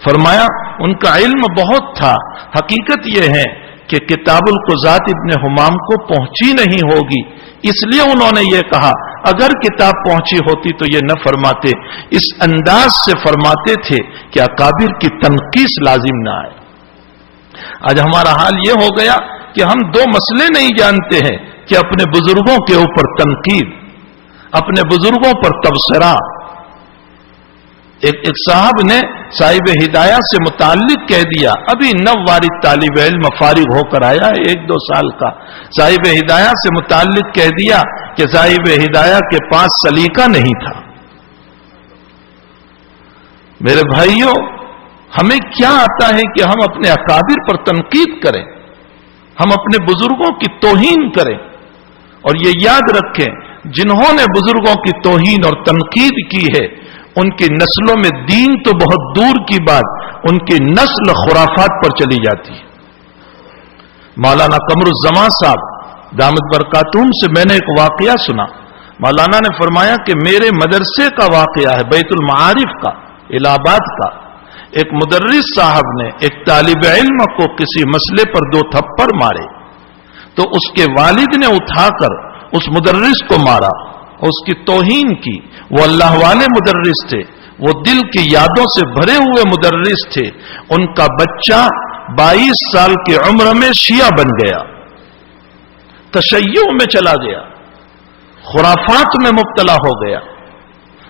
فرمایا ان کا علم بہت تھا. حقیقت یہ ہے کہ کتاب القضات ابن حمام کو پہنچی نہیں ہوگی، اس لیے انہوں نے یہ کہا. اگر کتاب پہنچی ہوتی تو یہ نہ فرماتے. اس انداز سے فرماتے تھے کہ اکابر کی تنقیص لازم نہ آئے. آج ہمارا حال یہ ہو گیا کہ ہم 2 مسئلے نہیں جانتے ہیں کہ اپنے بزرگوں کے اوپر تنقید، اپنے بزرگوں پر تبصرہ. ایک صاحب نے صاحب ہدایہ سے متعلق کہہ دیا، ابھی نووارد طالب علم فارغ ہو کر آیا ہے 1-2 سال کا، صاحب ہدایہ سے متعلق کہہ دیا کہ صاحب ہدایہ کے پاس سلیقہ نہیں تھا. میرے بھائیوں ہمیں کیا آتا ہے کہ ہم اپنے اکابر پر تنقید کریں، ہم اپنے بزرگوں کی توہین کریں. اور یہ یاد رکھیں جنہوں نے بزرگوں کی توہین اور تنقید کی ہے ان کی نسلوں میں دین تو بہت دور کی بات، ان کی نسل خرافات پر چلی جاتی ہے. مولانا قمر الزمان صاحب دامت برکاتہم سے میں نے ایک واقعہ سنا. مولانا نے فرمایا کہ میرے مدرسے کا واقعہ ہے، بیت المعارف کا، الہ آباد کا. ایک مدرس صاحب نے ایک طالب علم کو کسی مسئلے پر 2 تھپڑ مارے تو اس کے والد نے اٹھا کر اس مدرس کو مارا، اس کی توہین کی. وہ اللہ والے مدرس تھے، وہ دل کی یادوں سے بھرے ہوئے مدرس تھے. ان کا بچہ 22 سال کی عمر میں شیعہ بن گیا، تشیع میں چلا گیا، خرافات میں مبتلا ہو گیا.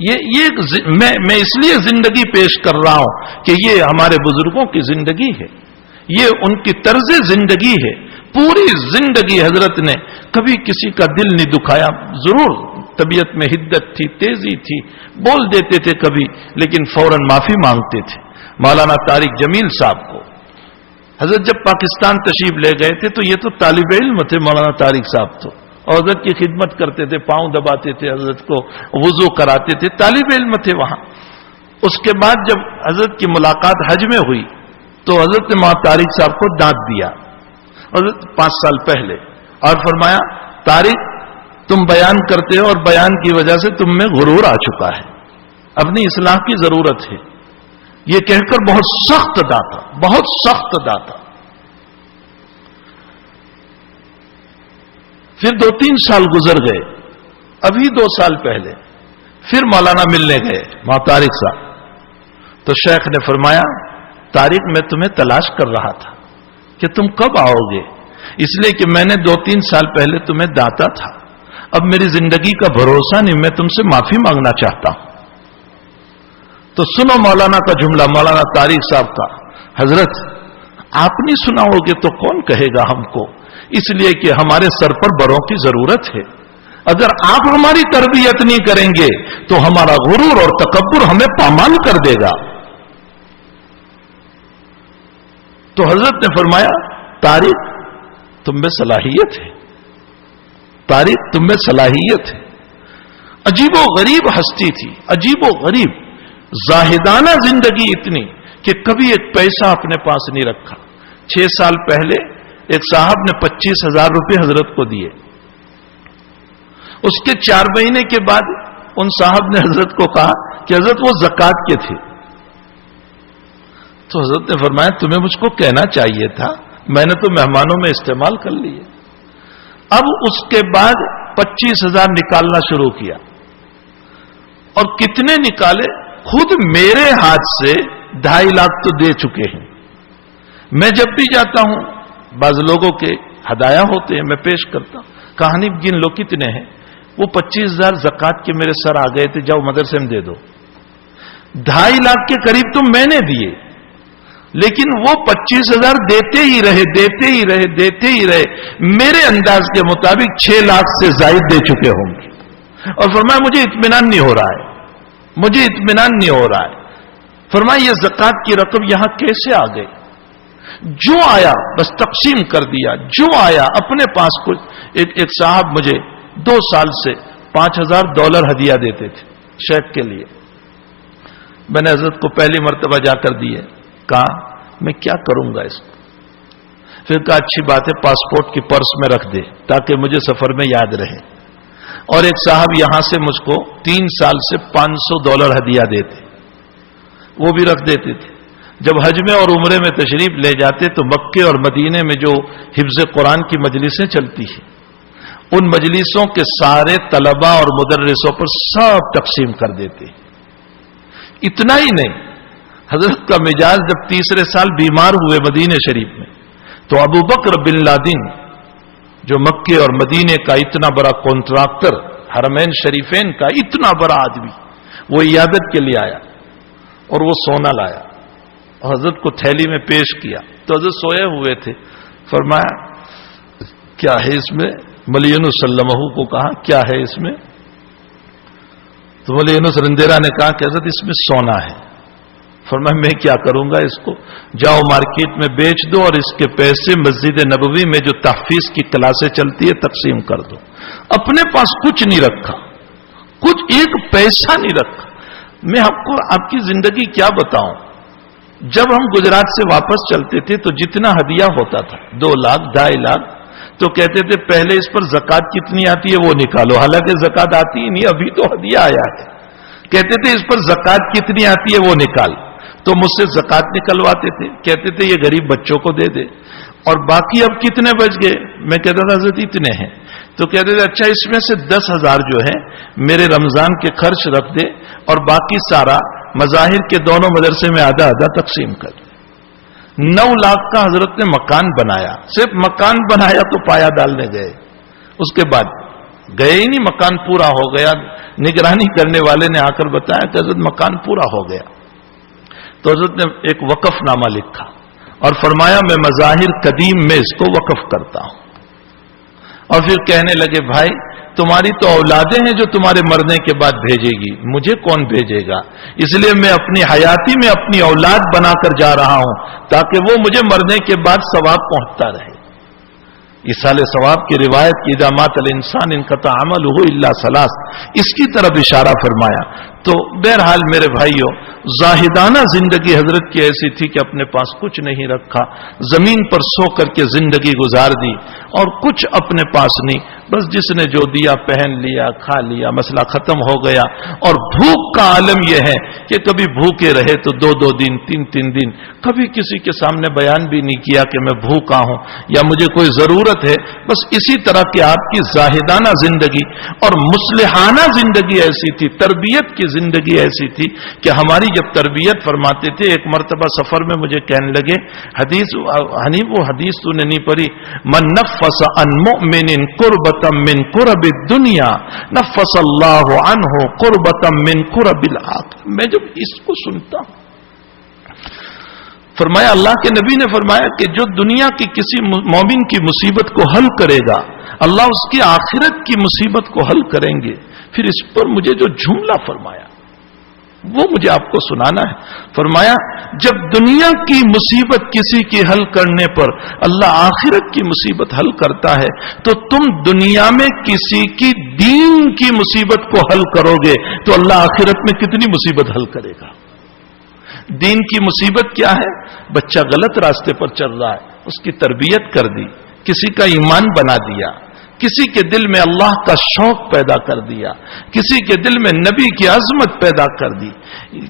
میں اس لیے زندگی پیش کر رہا ہوں کہ یہ ہمارے بزرگوں کی زندگی ہے، یہ ان کی طرز زندگی ہے. پوری زندگی حضرت نے کبھی کسی کا دل نہیں دکھایا. ضرور طبیعت میں حدت تھی، تیزی تھی، بول دیتے تھے کبھی، لیکن فوراً معافی مانگتے تھے. مولانا طارق جمیل صاحب کو حضرت جب پاکستان تشریف لے گئے تھے تو یہ تو طالب علم تھے مولانا طارق صاحب تو، اور حضرت کی خدمت کرتے تھے، پاؤں دباتے تھے، حضرت کو وضو کراتے تھے، طالب علم تھے وہاں. اس کے بعد جب حضرت کی ملاقات حج میں ہوئی تو حضرت نے مولانا طارق صاحب کو دانت دیا، حضرت 5 سال پہلے، اور فرمایا طارق تم بیان کرتے ہو اور بیان کی وجہ سے تم میں غرور آ چکا ہے، اپنی اصلاح کی ضرورت ہے. یہ کہہ کر بہت سخت ڈانٹا، بہت سخت ڈانٹا. پھر 2-3 سال گزر گئے. ابھی 2 سال پہلے پھر مولانا ملنے گئے مولانا طارق صاحب. تو شیخ نے فرمایا طارق میں تمہیں تلاش کر رہا تھا کہ تم کب آؤ گے، اس لیے کہ میں نے 2-3 سال پہلے تمہیں ڈانٹا تھا. اب میری زندگی کا بھروسہ نہیں، میں تم سے معافی مانگنا چاہتا ہوں. تو سنو مولانا کا جملہ، مولانا طارق صاحب کا. حضرت آپ نہیں سناؤ گے تو کون کہے گا ہم کو، اس لیے کہ ہمارے سر پر بڑوں کی ضرورت ہے. اگر آپ ہماری تربیت نہیں کریں گے تو ہمارا غرور اور تکبر ہمیں پامال کر دے گا. تو حضرت نے فرمایا طارق تم میں صلاحیت ہے، طارق تم میں صلاحیت ہے. عجیب و غریب ہستی تھی، عجیب و غریب زاہدانہ زندگی اتنی کہ کبھی ایک پیسہ اپنے پاس نہیں رکھا. 6 سال پہلے ایک صاحب نے 25,000 روپے حضرت کو دیے. اس کے 4 مہینے کے بعد ان صاحب نے حضرت کو کہا کہ حضرت وہ زکات کے تھے. تو حضرت نے فرمایا تمہیں مجھ کو کہنا چاہیے تھا، میں نے تو مہمانوں میں استعمال کر لیے. اب اس کے بعد 25,000 نکالنا شروع کیا. اور کتنے نکالے؟ خود میرے ہاتھ سے 2.5 لاکھ تو دے چکے ہیں. میں جب بھی جاتا ہوں بعض لوگوں کے ہدایہ ہوتے ہیں، میں پیش کرتا ہوں. کہانی گن لو کتنے ہیں. وہ 25,000 زکات کے میرے سر آ گئے تھے، جاؤ مدرسے میں دے دو. 2.5 لاکھ کے قریب تو میں نے دیے، لیکن وہ 25,000 دیتے ہی رہے، دیتے ہی رہے، دیتے ہی رہے. میرے انداز کے مطابق 6 لاکھ سے زائد دے چکے ہوں گے. اور فرمایا مجھے اطمینان نہیں ہو رہا ہے، مجھے اطمینان نہیں ہو رہا ہے. فرمایا یہ زکات کی رقم یہاں کیسے آ گئی؟ جو آیا بس تقسیم کر دیا، جو آیا اپنے پاس. کچھ ایک صاحب مجھے 2 سال سے $5,000 ہدیہ دیتے تھے شیخ کے لیے. میں نے حضرت کو پہلی مرتبہ جا کر دیے. کہا میں کیا کروں گا اس کو؟ پھر کہا اچھی بات ہے پاسپورٹ کی پرس میں رکھ دے تاکہ مجھے سفر میں یاد رہے. اور ایک صاحب یہاں سے مجھ کو 3 سال سے $500 ہدیہ دیتے، وہ بھی رکھ دیتے تھے. جب حج میں اور عمرے میں تشریف لے جاتے تو مکے اور مدینے میں جو حفظ قرآن کی مجلسیں چلتی ہیں ان مجلسوں کے سارے طلباء اور مدرسوں پر سب تقسیم کر دیتے. اتنا ہی نہیں، حضرت کا مزاج جب تیسرے سال بیمار ہوئے مدینہ شریف میں تو ابو بکر بن لادن جو مکے اور مدینے کا اتنا بڑا کانٹریکٹر، حرمین شریفین کا اتنا بڑا آدمی، وہ عیادت کے لیے آیا اور وہ سونا لایا اور حضرت کو تھیلی میں پیش کیا. تو حضرت سوئے ہوئے تھے. فرمایا کیا ہے اس میں؟ ملی یونس صلی اللہ علیہ وسلم کو کہا کیا ہے اس میں؟ تو ملی یونس رندیرا نے کہا کہ حضرت اس میں سونا ہے. فرمایا میں کیا کروں گا اس کو؟ جاؤ مارکیٹ میں بیچ دو اور اس کے پیسے مسجد نبوی میں جو تحفیظ کی کلاسیں چلتی ہے تقسیم کر دو. اپنے پاس کچھ نہیں رکھا، کچھ ایک پیسہ نہیں رکھا. میں آپ کو آپ کی زندگی کیا بتاؤں. جب ہم گجرات سے واپس چلتے تھے تو جتنا ہدیہ ہوتا تھا 2 لاکھ 2.5 لاکھ تو کہتے تھے پہلے اس پر زکات کتنی آتی ہے وہ نکالو. حالانکہ زکات آتی ہی نہیں، ابھی تو ہدیہ آیا ہے. کہتے تھے اس پر زکات کتنی آتی ہے وہ نکال. تو مجھ سے زکات نکلواتے تھے، کہتے تھے یہ غریب بچوں کو دے دے. اور باقی اب کتنے بچ گئے؟ میں کہتا تھا حضرت اتنے ہیں. تو کہتے تھے اچھا اس میں سے 10,000 جو ہے میرے رمضان کے خرچ رکھ دے اور باقی سارا مظاہر کے دونوں مدرسے میں آدھا آدھا تقسیم کر. 9 لاکھ کا حضرت نے مکان بنایا. صرف مکان بنایا تو پایا ڈالنے گئے. اس کے بعد گئے ہی نہیں، مکان پورا ہو گیا. نگرانی کرنے والے نے آ کر بتایا کہ حضرت مکان پورا ہو گیا. تو حضرت نے ایک وقف نامہ لکھا اور فرمایا میں مظاہر قدیم میں اس کو وقف کرتا ہوں. اور پھر کہنے لگے بھائی تمہاری تو اولادیں ہیں جو تمہارے مرنے کے بعد بھیجے گی، مجھے کون بھیجے گا؟ اس لیے میں اپنی حیاتی میں اپنی اولاد بنا کر جا رہا ہوں تاکہ وہ مجھے مرنے کے بعد ثواب پہنچتا رہے. ایصال ثواب کی روایت کی اذا مات الانسان انقطع عمله الا ثلاث، اس کی طرف اشارہ فرمایا. تو بہرحال میرے بھائیوں، زاہدانہ زندگی حضرت کی ایسی تھی کہ اپنے پاس کچھ نہیں رکھا، زمین پر سو کر کے زندگی گزار دی اور کچھ اپنے پاس نہیں، بس جس نے جو دیا پہن لیا، کھا لیا، مسئلہ ختم ہو گیا. اور بھوک کا عالم یہ ہے کہ کبھی بھوکے رہے تو 2 دن 3 دن، کبھی کسی کے سامنے بیان بھی نہیں کیا کہ میں بھوکا ہوں یا مجھے کوئی ضرورت ہے. بس اسی طرح کہ آپ کی زاہدانہ زندگی اور مصلحانہ زندگی ایسی تھی، تربیت کی زندگی ایسی تھی کہ ہماری جب تربیت فرماتے تھے. ایک مرتبہ سفر میں مجھے کہنے لگے وہ حدیث تو نے نہیں پڑھی، من نفس عن مؤمن قربتا من قرب الدنیا نفس اللہ عنہ قربتا من قرب الآخرہ. میں جب اس کو سنتا ہوں، فرمایا اللہ کے نبی نے فرمایا کہ جو دنیا کی کسی مومن کی مصیبت کو حل کرے گا اللہ اس کی آخرت کی مصیبت کو حل کریں گے. پھر اس پر مجھے جو جملہ فرمایا وہ مجھے آپ کو سنانا ہے. فرمایا جب دنیا کی مصیبت کسی کی حل کرنے پر اللہ آخرت کی مصیبت حل کرتا ہے تو تم دنیا میں کسی کی دین کی مصیبت کو حل کرو گے تو اللہ آخرت میں کتنی مصیبت حل کرے گا. دین کی مصیبت کیا ہے؟ بچہ غلط راستے پر چل رہا ہے، اس کی تربیت کر دی، کسی کا ایمان بنا دیا، کسی کے دل میں اللہ کا شوق پیدا کر دیا، کسی کے دل میں نبی کی عظمت پیدا کر دی.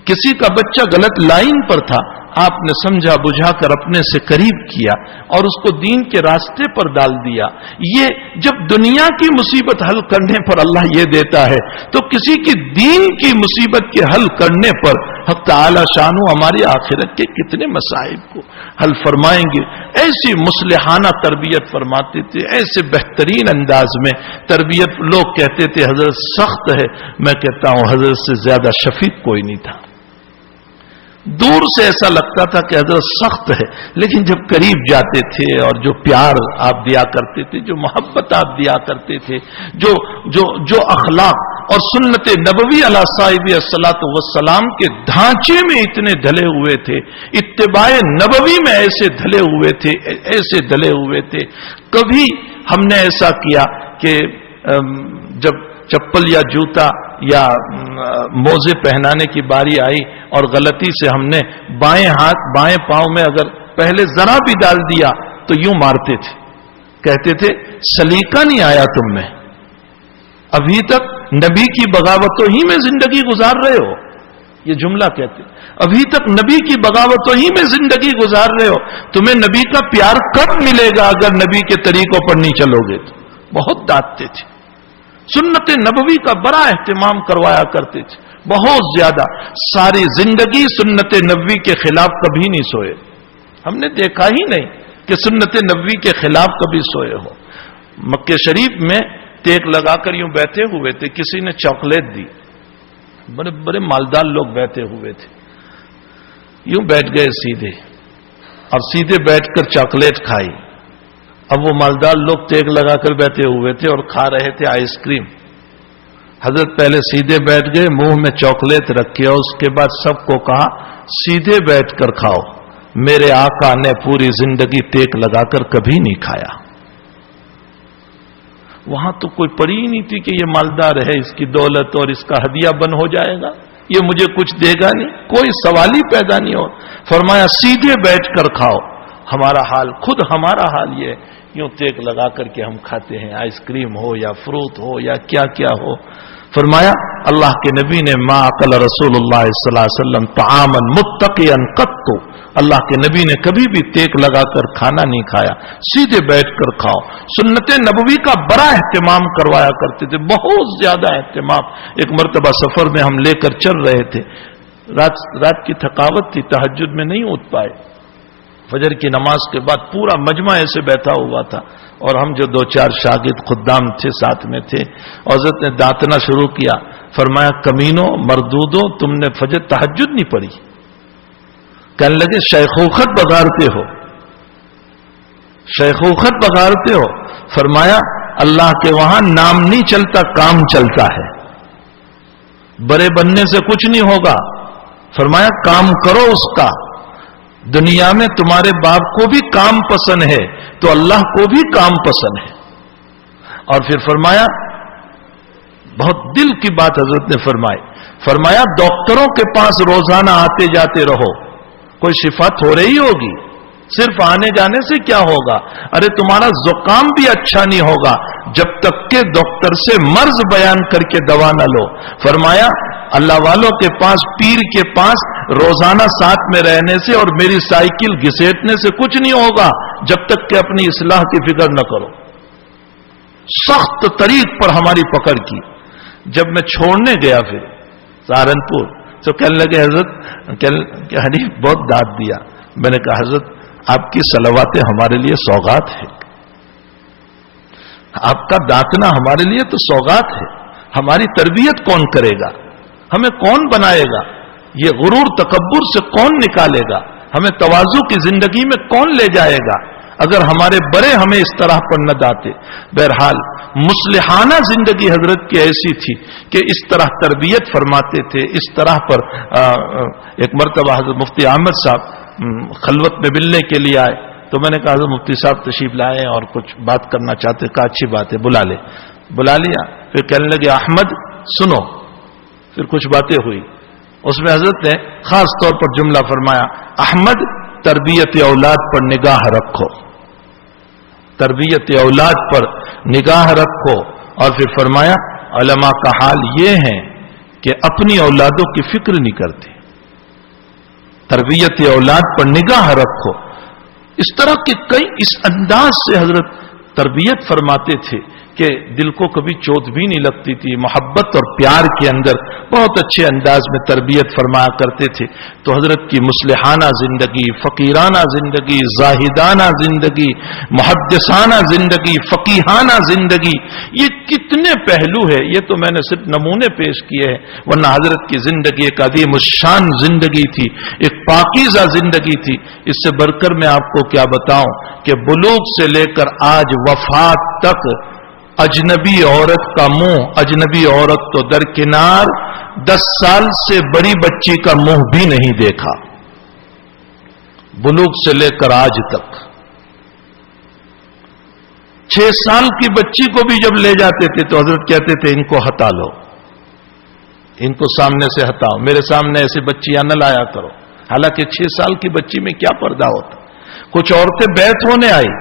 کسی کا بچہ غلط لائن پر تھا، آپ نے سمجھا بجھا کر اپنے سے قریب کیا اور اس کو دین کے راستے پر ڈال دیا. یہ جب دنیا کی مصیبت حل کرنے پر اللہ یہ دیتا ہے تو کسی کی دین کی مصیبت کے حل کرنے پر حق تعالی شانو ہماری آخرت کے کتنے مصائب کو حل فرمائیں گے. ایسی مصلحانہ تربیت فرماتے تھے، ایسے بہترین انداز میں تربیت. لوگ کہتے تھے حضرت سخت ہے، میں کہتا ہوں حضرت سے زیادہ شفیق کوئی نہیں تھا. دور سے ایسا لگتا تھا کہ حضرت سخت ہے، لیکن جب قریب جاتے تھے اور جو پیار آپ دیا کرتے تھے، جو محبت آپ دیا کرتے تھے، جو اخلاق اور سنت نبوی علی صاحب الصلاۃ والسلام کے ڈھانچے میں اتنے ڈھلے ہوئے تھے، اتباع نبوی میں ایسے ڈھلے ہوئے تھے، ایسے ڈھلے ہوئے تھے. کبھی ہم نے ایسا کیا کہ جب چپل یا جوتا یا موزے پہنانے کی باری آئی اور غلطی سے ہم نے بائیں پاؤں میں اگر پہلے ذرا بھی ڈال دیا تو یوں مارتے تھے، کہتے تھے سلیقہ نہیں آیا تم میں، ابھی تک نبی کی بغاوتوں ہی میں زندگی گزار رہے ہو. یہ جملہ کہتے ابھی تک نبی کی بغاوتوں ہی میں زندگی گزار رہے ہو، تمہیں نبی کا پیار کب ملے گا اگر نبی کے طریقوں پر نہیں چلو گے تو. بہت ڈانٹتے تھے. سنت نبوی کا بڑا اہتمام کروایا کرتے تھے، بہت زیادہ. ساری زندگی سنت نبوی کے خلاف کبھی نہیں سوئے. ہم نے دیکھا ہی نہیں کہ سنت نبوی کے خلاف کبھی سوئے ہو. مکہ شریف میں ٹیک لگا کر یوں بیٹھے ہوئے تھے، کسی نے چاکلیٹ دی، بڑے بڑے مالدار لوگ بیٹھے ہوئے تھے، یوں بیٹھ گئے سیدھے اور سیدھے بیٹھ کر چاکلیٹ کھائی. اب وہ مالدار لوگ ٹیک لگا کر بیٹھے ہوئے تھے اور کھا رہے تھے آئس کریم. حضرت پہلے سیدھے بیٹھ گئے، منہ میں چاکلیٹ رکھی اور اس کے بعد سب کو کہا سیدھے بیٹھ کر کھاؤ. میرے آقا نے پوری زندگی ٹیک لگا کر کبھی نہیں کھایا. وہاں تو کوئی پڑی ہی نہیں تھی کہ یہ مالدار ہے، اس کی دولت اور اس کا ہدیہ بن ہو جائے گا، یہ مجھے کچھ دے گا نہیں، کوئی سوال ہی پیدا نہیں ہو. فرمایا سیدھے بیٹھ کر کھاؤ. ہمارا حال، خود ہمارا حال یہ ہے، یوں ٹیک لگا کر کے ہم کھاتے ہیں، آئس کریم ہو یا فروٹ ہو یا کیا کیا ہو. فرمایا اللہ کے نبی نے ما اکل رسول اللہ صلی اللہ علیہ وسلم طعاما متقیا قط، اللہ کے نبی نے کبھی بھی ٹیک لگا کر کھانا نہیں کھایا، سیدھے بیٹھ کر کھاؤ. سنت نبوی کا بڑا اہتمام کروایا کرتے تھے، بہت زیادہ اہتمام. ایک مرتبہ سفر میں ہم لے کر چل رہے تھے، رات کی تھکاوٹ تھی، تہجد میں نہیں اٹھ پائے. فجر کی نماز کے بعد پورا مجمع ایسے بیٹھا ہوا تھا. اور ہم جو 2-4 شاگرد خدام تھے ساتھ میں تھے، حضرت نے دانتنا شروع کیا، فرمایا کمینوں مردودوں تم نے فجر تہجد نہیں پڑھی؟ کہنے لگے شیخوخت بگاڑتے ہو، شیخوخت بگاڑتے ہو۔ فرمایا اللہ کے وہاں نام نہیں چلتا، کام چلتا ہے، بڑے بننے سے کچھ نہیں ہوگا۔ فرمایا کام کرو اس کا، دنیا میں تمہارے باپ کو بھی کام پسند ہے تو اللہ کو بھی کام پسند ہے۔ اور پھر فرمایا، بہت دل کی بات حضرت نے فرمائی، فرمایا ڈاکٹروں کے پاس روزانہ آتے جاتے رہو، کوئی شفا تھوڑے ہی ہوگی، صرف آنے جانے سے کیا ہوگا؟ ارے تمہارا زکام بھی اچھا نہیں ہوگا جب تک کہ ڈاکٹر سے مرض بیان کر کے دوا نہ لو۔ فرمایا اللہ والوں کے پاس، پیر کے پاس روزانہ ساتھ میں رہنے سے اور میری سائیکل گھسیٹنے سے کچھ نہیں ہوگا جب تک کہ اپنی اصلاح کی فکر نہ کرو۔ سخت طریق پر ہماری پکڑ کی۔ جب میں چھوڑنے گیا پھر سہارنپور تو کہنے لگے حضرت کہ بہت داد دیا۔ میں نے کہا حضرت آپ کی صلواتیں ہمارے لیے سوغات ہے، آپ کا دانتنا ہمارے لیے تو سوغات ہے، ہماری تربیت کون کرے گا؟ ہمیں کون بنائے گا؟ یہ غرور تکبر سے کون نکالے گا؟ ہمیں تواضع کی زندگی میں کون لے جائے گا اگر ہمارے بڑے ہمیں اس طرح پر نہ داتے؟ بہرحال مصلحانہ زندگی حضرت کی ایسی تھی کہ اس طرح تربیت فرماتے تھے۔ اس طرح پر ایک مرتبہ حضرت مفتی احمد صاحب خلوت میں ملنے کے لیے آئے تو میں نے کہا حضرت مفتی صاحب تشریف لائے اور کچھ بات کرنا چاہتے، کہا اچھی بات ہے بلا لے۔ بلا لیا، پھر کہنے لگے احمد سنو، پھر کچھ باتیں ہوئی، اس میں حضرت نے خاص طور پر جملہ فرمایا، احمد تربیت اولاد پر نگاہ رکھو، تربیت اولاد پر نگاہ رکھو۔ اور پھر فرمایا علماء کا حال یہ ہے کہ اپنی اولادوں کی فکر نہیں کرتے، تربیت اولاد پر نگاہ رکھو۔ اس طرح کے کئی اس انداز سے حضرت تربیت فرماتے تھے کہ دل کو کبھی چوٹ بھی نہیں لگتی تھی، محبت اور پیار کے اندر بہت اچھے انداز میں تربیت فرمایا کرتے تھے۔ تو حضرت کی مصلحانہ زندگی، فقیرانہ زندگی، زاہدانہ زندگی، محدثانہ زندگی، فقیحانہ زندگی، یہ کتنے پہلو ہے، یہ تو میں نے صرف نمونے پیش کیے ہیں، ورنہ حضرت کی زندگی ایک عظیم الشان زندگی تھی، ایک پاکیزہ زندگی تھی۔ اس سے بڑھ کر میں آپ کو کیا بتاؤں کہ بلوغ سے لے کر آج وفات تک اجنبی عورت کا منہ، اجنبی عورت تو درکنار، 10 سال سے بڑی بچی کا منہ بھی نہیں دیکھا، بلوغ سے لے کر آج تک۔ 6 سال کی بچی کو بھی جب لے جاتے تھے تو حضرت کہتے تھے ان کو ہٹا لو، ان کو سامنے سے ہٹاؤ، میرے سامنے ایسی بچیاں نہ لایا کرو۔ حالانکہ 6 سال کی بچی میں کیا پردہ ہوتا۔ کچھ عورتیں بیعت ہونے آئی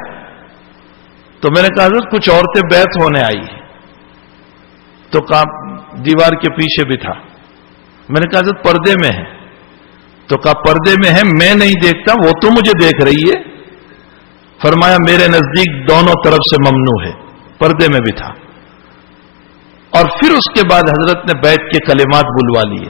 تو میں نے کہا حضرت کچھ عورتیں بیعت ہونے آئی تو کہا دیوار کے پیچھے بھی تھا۔ میں نے کہا حضرت پردے میں ہے تو کہا پردے میں ہے، میں نہیں دیکھتا، وہ تو مجھے دیکھ رہی ہے۔ فرمایا میرے نزدیک دونوں طرف سے ممنوع ہے، پردے میں بھی تھا۔ اور پھر اس کے بعد حضرت نے بیعت کے کلمات بلوا لیے،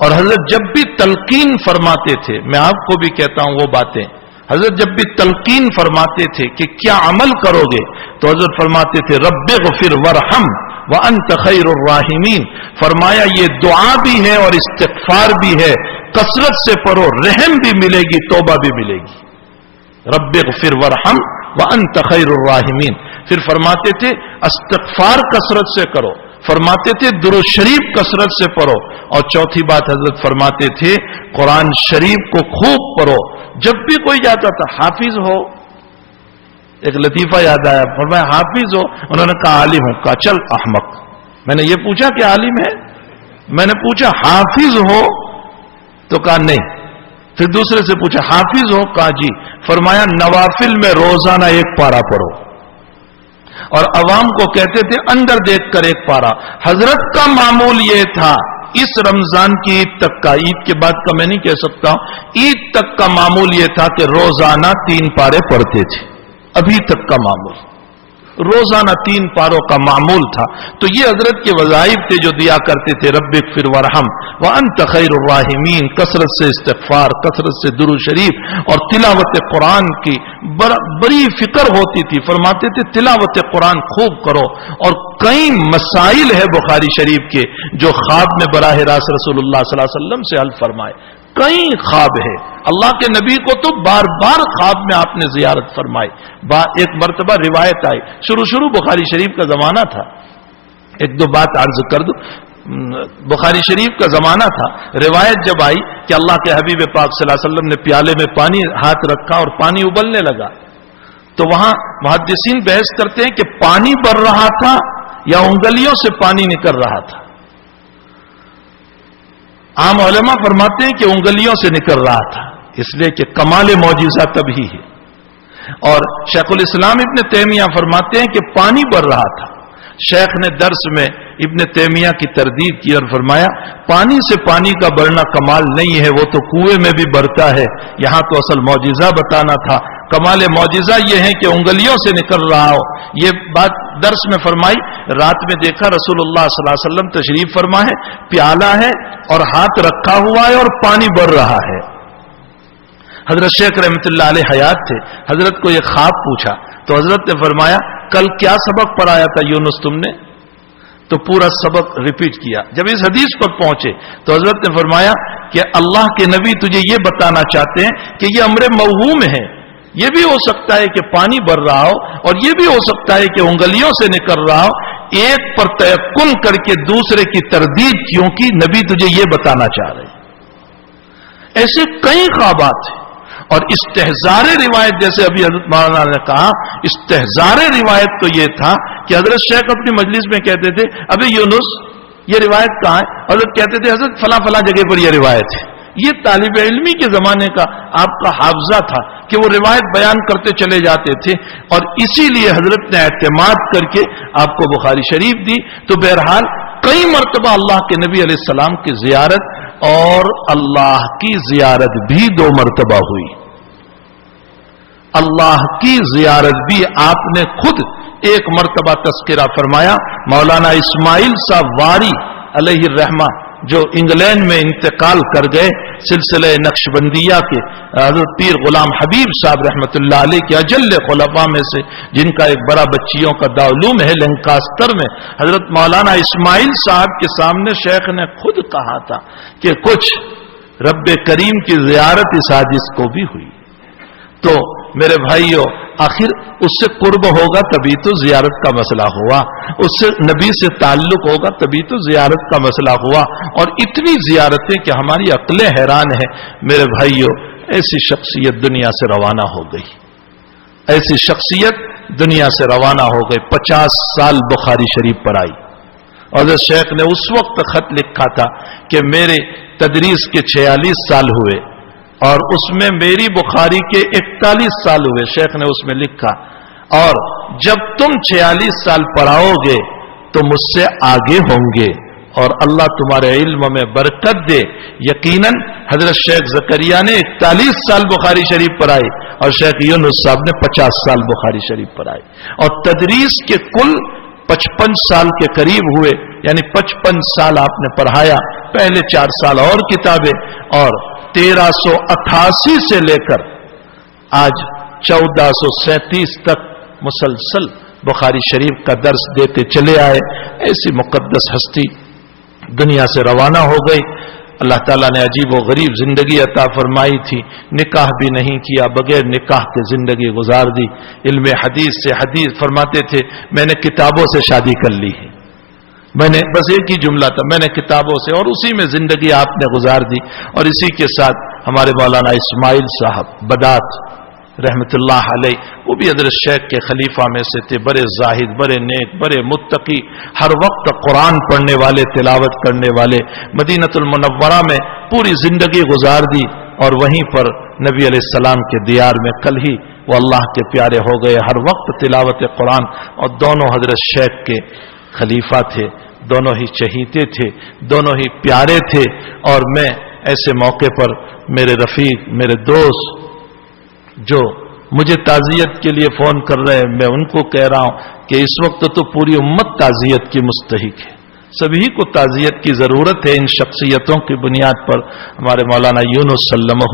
اور حضرت جب بھی تلقین فرماتے تھے، میں آپ کو بھی کہتا ہوں وہ باتیں، حضرت جب بھی تلقین فرماتے تھے کہ کیا عمل کرو گے تو حضرت فرماتے تھے رب اغفر وارحم وانت خیر الراحمین۔ فرمایا یہ دعا بھی ہے اور استغفار بھی ہے، کثرت سے پڑھو، رحم بھی ملے گی، توبہ بھی ملے گی۔ رب اغفر وارحم وانت خیر الراحمین۔ پھر فرماتے تھے استغفار کثرت سے کرو، فرماتے تھے درود شریف کثرت سے پڑھو، اور چوتھی بات حضرت فرماتے تھے قرآن شریف کو خوب پڑھو۔ جب بھی کوئی جاتا تھا حافظ ہو، ایک لطیفہ یاد آیا، فرمایا حافظ ہو، انہوں نے کہا عالم ہوں، کہا چل احمق۔ میں نے یہ پوچھا کہ عالم ہے؟ میں نے پوچھا حافظ ہو تو کہا نہیں۔ پھر دوسرے سے پوچھا حافظ ہو؟ کہا جی۔ فرمایا نوافل میں روزانہ 1 پارہ پڑھو، اور عوام کو کہتے تھے اندر دیکھ کر 1 پارہ۔ حضرت کا معمول یہ تھا اس رمضان کی عید تک کا، عید کے بعد کا میں نہیں کہہ سکتا، عید تک کا معمول یہ تھا کہ روزانہ 3 پارے پڑھتے تھے، ابھی تک کا معمول۔ روزانہ 3 پاروں کا معمول تھا. تو یہ حضرت کے وظائف تھے جو دیا کرتے تھے. رب اغفر وارحم وانت خیر الراحمین. کثرت سے استغفار، کثرت سے درود شریف اور تلاوت قرآن کی بڑی فکر ہوتی تھی. فرماتے تھے تلاوت قرآن خوب کرو. اور کئی مسائل ہے بخاری شریف کے جو خواب میں براہ راست رسول اللہ صلی اللہ علیہ وسلم سے حل فرمائے. کئی خواب ہے. اللہ کے نبی کو تو بار بار خواب میں آپ نے زیارت فرمائی. ایک مرتبہ روایت آئی، شروع بخاری شریف کا زمانہ تھا. ایک دو بات عرض کر دوں. بخاری شریف کا زمانہ تھا. روایت جب آئی کہ اللہ کے حبیب پاک صلی اللہ علیہ وسلم نے پیالے میں پانی ہاتھ رکھا اور پانی ابلنے لگا، تو وہاں محدثین بحث کرتے ہیں کہ پانی بڑھ رہا تھا یا انگلیوں سے پانی نکل رہا تھا. عام علماء فرماتے ہیں کہ انگلیوں سے نکل رہا تھا، اس لیے کہ کمال معجزہ تبھی ہے. اور شیخ الاسلام ابن تیمیہ فرماتے ہیں کہ پانی بڑھ رہا تھا. شیخ نے درس میں ابن تیمیہ کی تردید کی اور فرمایا پانی سے پانی کا بڑھنا کمال نہیں ہے، وہ تو کنویں میں بھی بڑھتا ہے. یہاں تو اصل معجزہ بتانا تھا. کمال معجزہ یہ ہے کہ انگلیوں سے نکل رہا ہو. یہ بات درس میں فرمائی. رات میں دیکھا رسول اللہ صلی اللہ علیہ وسلم تشریف فرما ہے، پیالہ ہے اور ہاتھ رکھا ہوا ہے اور پانی بڑھ رہا ہے. حضرت شیخ رحمۃ اللہ علیہ حیات تھے. حضرت کو یہ خواب پوچھا تو حضرت نے فرمایا کل کیا سبق پڑھایا تھا یونس تم نے؟ تو پورا سبق ریپیٹ کیا. جب اس حدیث پر پہنچے تو حضرت نے فرمایا کہ اللہ کے نبی تجھے یہ بتانا چاہتے ہیں کہ یہ امر موہوم ہے. یہ بھی ہو سکتا ہے کہ پانی بڑھ رہا ہو اور یہ بھی ہو سکتا ہے کہ انگلیوں سے نکل رہا ہو. ایک پر تیقن کر کے دوسرے کی تردید کیوں کی؟ نبی تجھے یہ بتانا چاہ رہے ہیں. ایسے کئی خوابات ہیں. اور استحزار روایت جیسے ابھی حضرت مولانا نے کہا، استحزار روایت تو یہ تھا کہ حضرت شیخ اپنی مجلس میں کہتے تھے ابھی یونس یہ روایت کہاں ہے؟ حضرت کہتے تھے حضرت فلاں فلاں جگہ پر یہ روایت ہے. یہ طالب علمی کے زمانے کا آپ کا حافظہ تھا کہ وہ روایت بیان کرتے چلے جاتے تھے اور اسی لیے حضرت نے اعتماد کر کے آپ کو بخاری شریف دی. تو بہرحال کئی مرتبہ اللہ کے نبی علیہ السلام کی زیارت اور اللہ کی زیارت بھی 2 مرتبہ ہوئی. اللہ کی زیارت بھی آپ نے خود ایک مرتبہ تذکرہ فرمایا. مولانا اسماعیل صاحب واری علیہ الرحمہ جو انگلینڈ میں انتقال کر گئے، سلسلہ نقشبندیہ کے حضرت پیر غلام حبیب صاحب رحمت اللہ علیہ کے اجل خلفاء میں سے، جن کا ایک بڑا بچیوں کا دارالعلوم ہے لنکاسٹر میں. حضرت مولانا اسماعیل صاحب کے سامنے شیخ نے خود کہا تھا کہ کچھ رب کریم کی زیارت اس حادث کو بھی ہوئی. تو میرے بھائیو، آخر اس سے قرب ہوگا تبھی تو زیارت کا مسئلہ ہوا، اس سے نبی سے تعلق ہوگا تبھی تو زیارت کا مسئلہ ہوا. اور اتنی زیارتیں کہ ہماری عقلیں حیران ہیں. میرے بھائیو، ایسی شخصیت دنیا سے روانہ ہو گئی، ایسی شخصیت دنیا سے روانہ ہو گئی. 50 سال بخاری شریف پر آئی. اور شیخ نے اس وقت خط لکھا تھا کہ میرے تدریس کے 46 سال ہوئے اور اس میں میری بخاری کے 41 سال ہوئے. شیخ نے اس میں لکھا اور جب تم 46 سال پڑھاؤ گے تو مجھ سے آگے ہوں گے اور اللہ تمہارے علم میں برکت دے. یقیناً حضرت شیخ زکریا نے 41 سال بخاری شریف پڑھائی اور شیخ یونس صاحب نے 50 سال بخاری شریف پڑھائی. اور تدریس کے کل 55 سال کے قریب ہوئے، یعنی 55 سال آپ نے پڑھایا. پہلے 4 سال اور کتابیں، اور 1388 سے لے کر آج 1437 تک مسلسل بخاری شریف کا درس دیتے چلے آئے. ایسی مقدس ہستی دنیا سے روانہ ہو گئی. اللہ تعالیٰ نے عجیب و غریب زندگی عطا فرمائی تھی. نکاح بھی نہیں کیا، بغیر نکاح کے زندگی گزار دی. علم حدیث سے حدیث فرماتے تھے میں نے کتابوں سے شادی کر لی ہے. میں نے بس ایک ہی جملہ تھا، میں نے کتابوں سے، اور اسی میں زندگی آپ نے گزار دی. اور اسی کے ساتھ ہمارے مولانا اسماعیل صاحب بدات رحمت اللہ علیہ، وہ بھی حضرت شیخ کے خلیفہ میں سے تھے. بڑے زاہد، بڑے نیک، بڑے متقی، ہر وقت قرآن پڑھنے والے، تلاوت کرنے والے. مدینۃ المنورہ میں پوری زندگی گزار دی اور وہیں پر نبی علیہ السلام کے دیار میں کل ہی وہ اللہ کے پیارے ہو گئے. ہر وقت تلاوت قرآن. اور دونوں حضرت شیخ کے خلیفہ تھے، دونوں ہی چہیتے تھے، دونوں ہی پیارے تھے. اور میں ایسے موقع پر میرے رفیق، میرے دوست جو مجھے تعزیت کے لیے فون کر رہے ہیں، میں ان کو کہہ رہا ہوں کہ اس وقت تو پوری امت تعزیت کی مستحق ہے، سبھی کو تعزیت کی ضرورت ہے۔ ان شخصیتوں کی بنیاد پر ہمارے مولانا یونس سلمہ،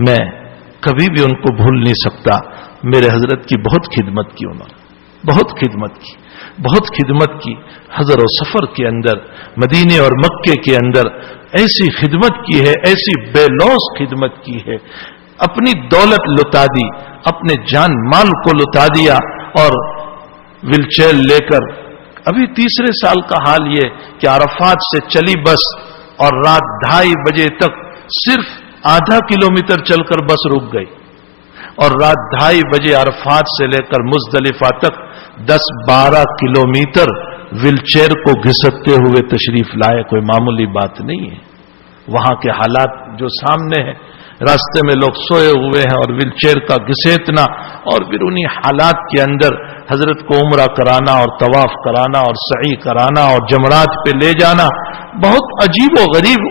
میں کبھی بھی ان کو بھول نہیں سکتا۔ میرے حضرت کی بہت خدمت کی انہوں نے، بہت خدمت کی حضر و سفر کے اندر، مدینے اور مکے کے اندر ایسی خدمت کی ہے، ایسی بے لوث خدمت کی ہے، اپنی دولت لٹا دی، اپنے جان مال کو لٹا دیا، اور ویل چیئر لے کر ابھی تیسرے سال کا حال یہ کہ عرفات سے چلی بس اور رات 2:30 بجے تک صرف آدھا کلومیٹر چل کر بس رک گئی، اور رات 2:30 بجے عرفات سے لے کر مزدلفہ تک 10-12 کلومیٹر ویل چیئر کو گھسٹتے ہوئے تشریف لائے۔ کوئی معمولی بات نہیں ہے۔ وہاں کے حالات جو سامنے ہیں، راستے میں لوگ سوئے ہوئے ہیں، اور ویل چیئر کا گھسیٹنا، اور پھر انہی حالات کے اندر حضرت کو عمرہ کرانا اور طواف کرانا اور سعی کرانا اور جمرات پہ لے جانا، بہت عجیب و غریب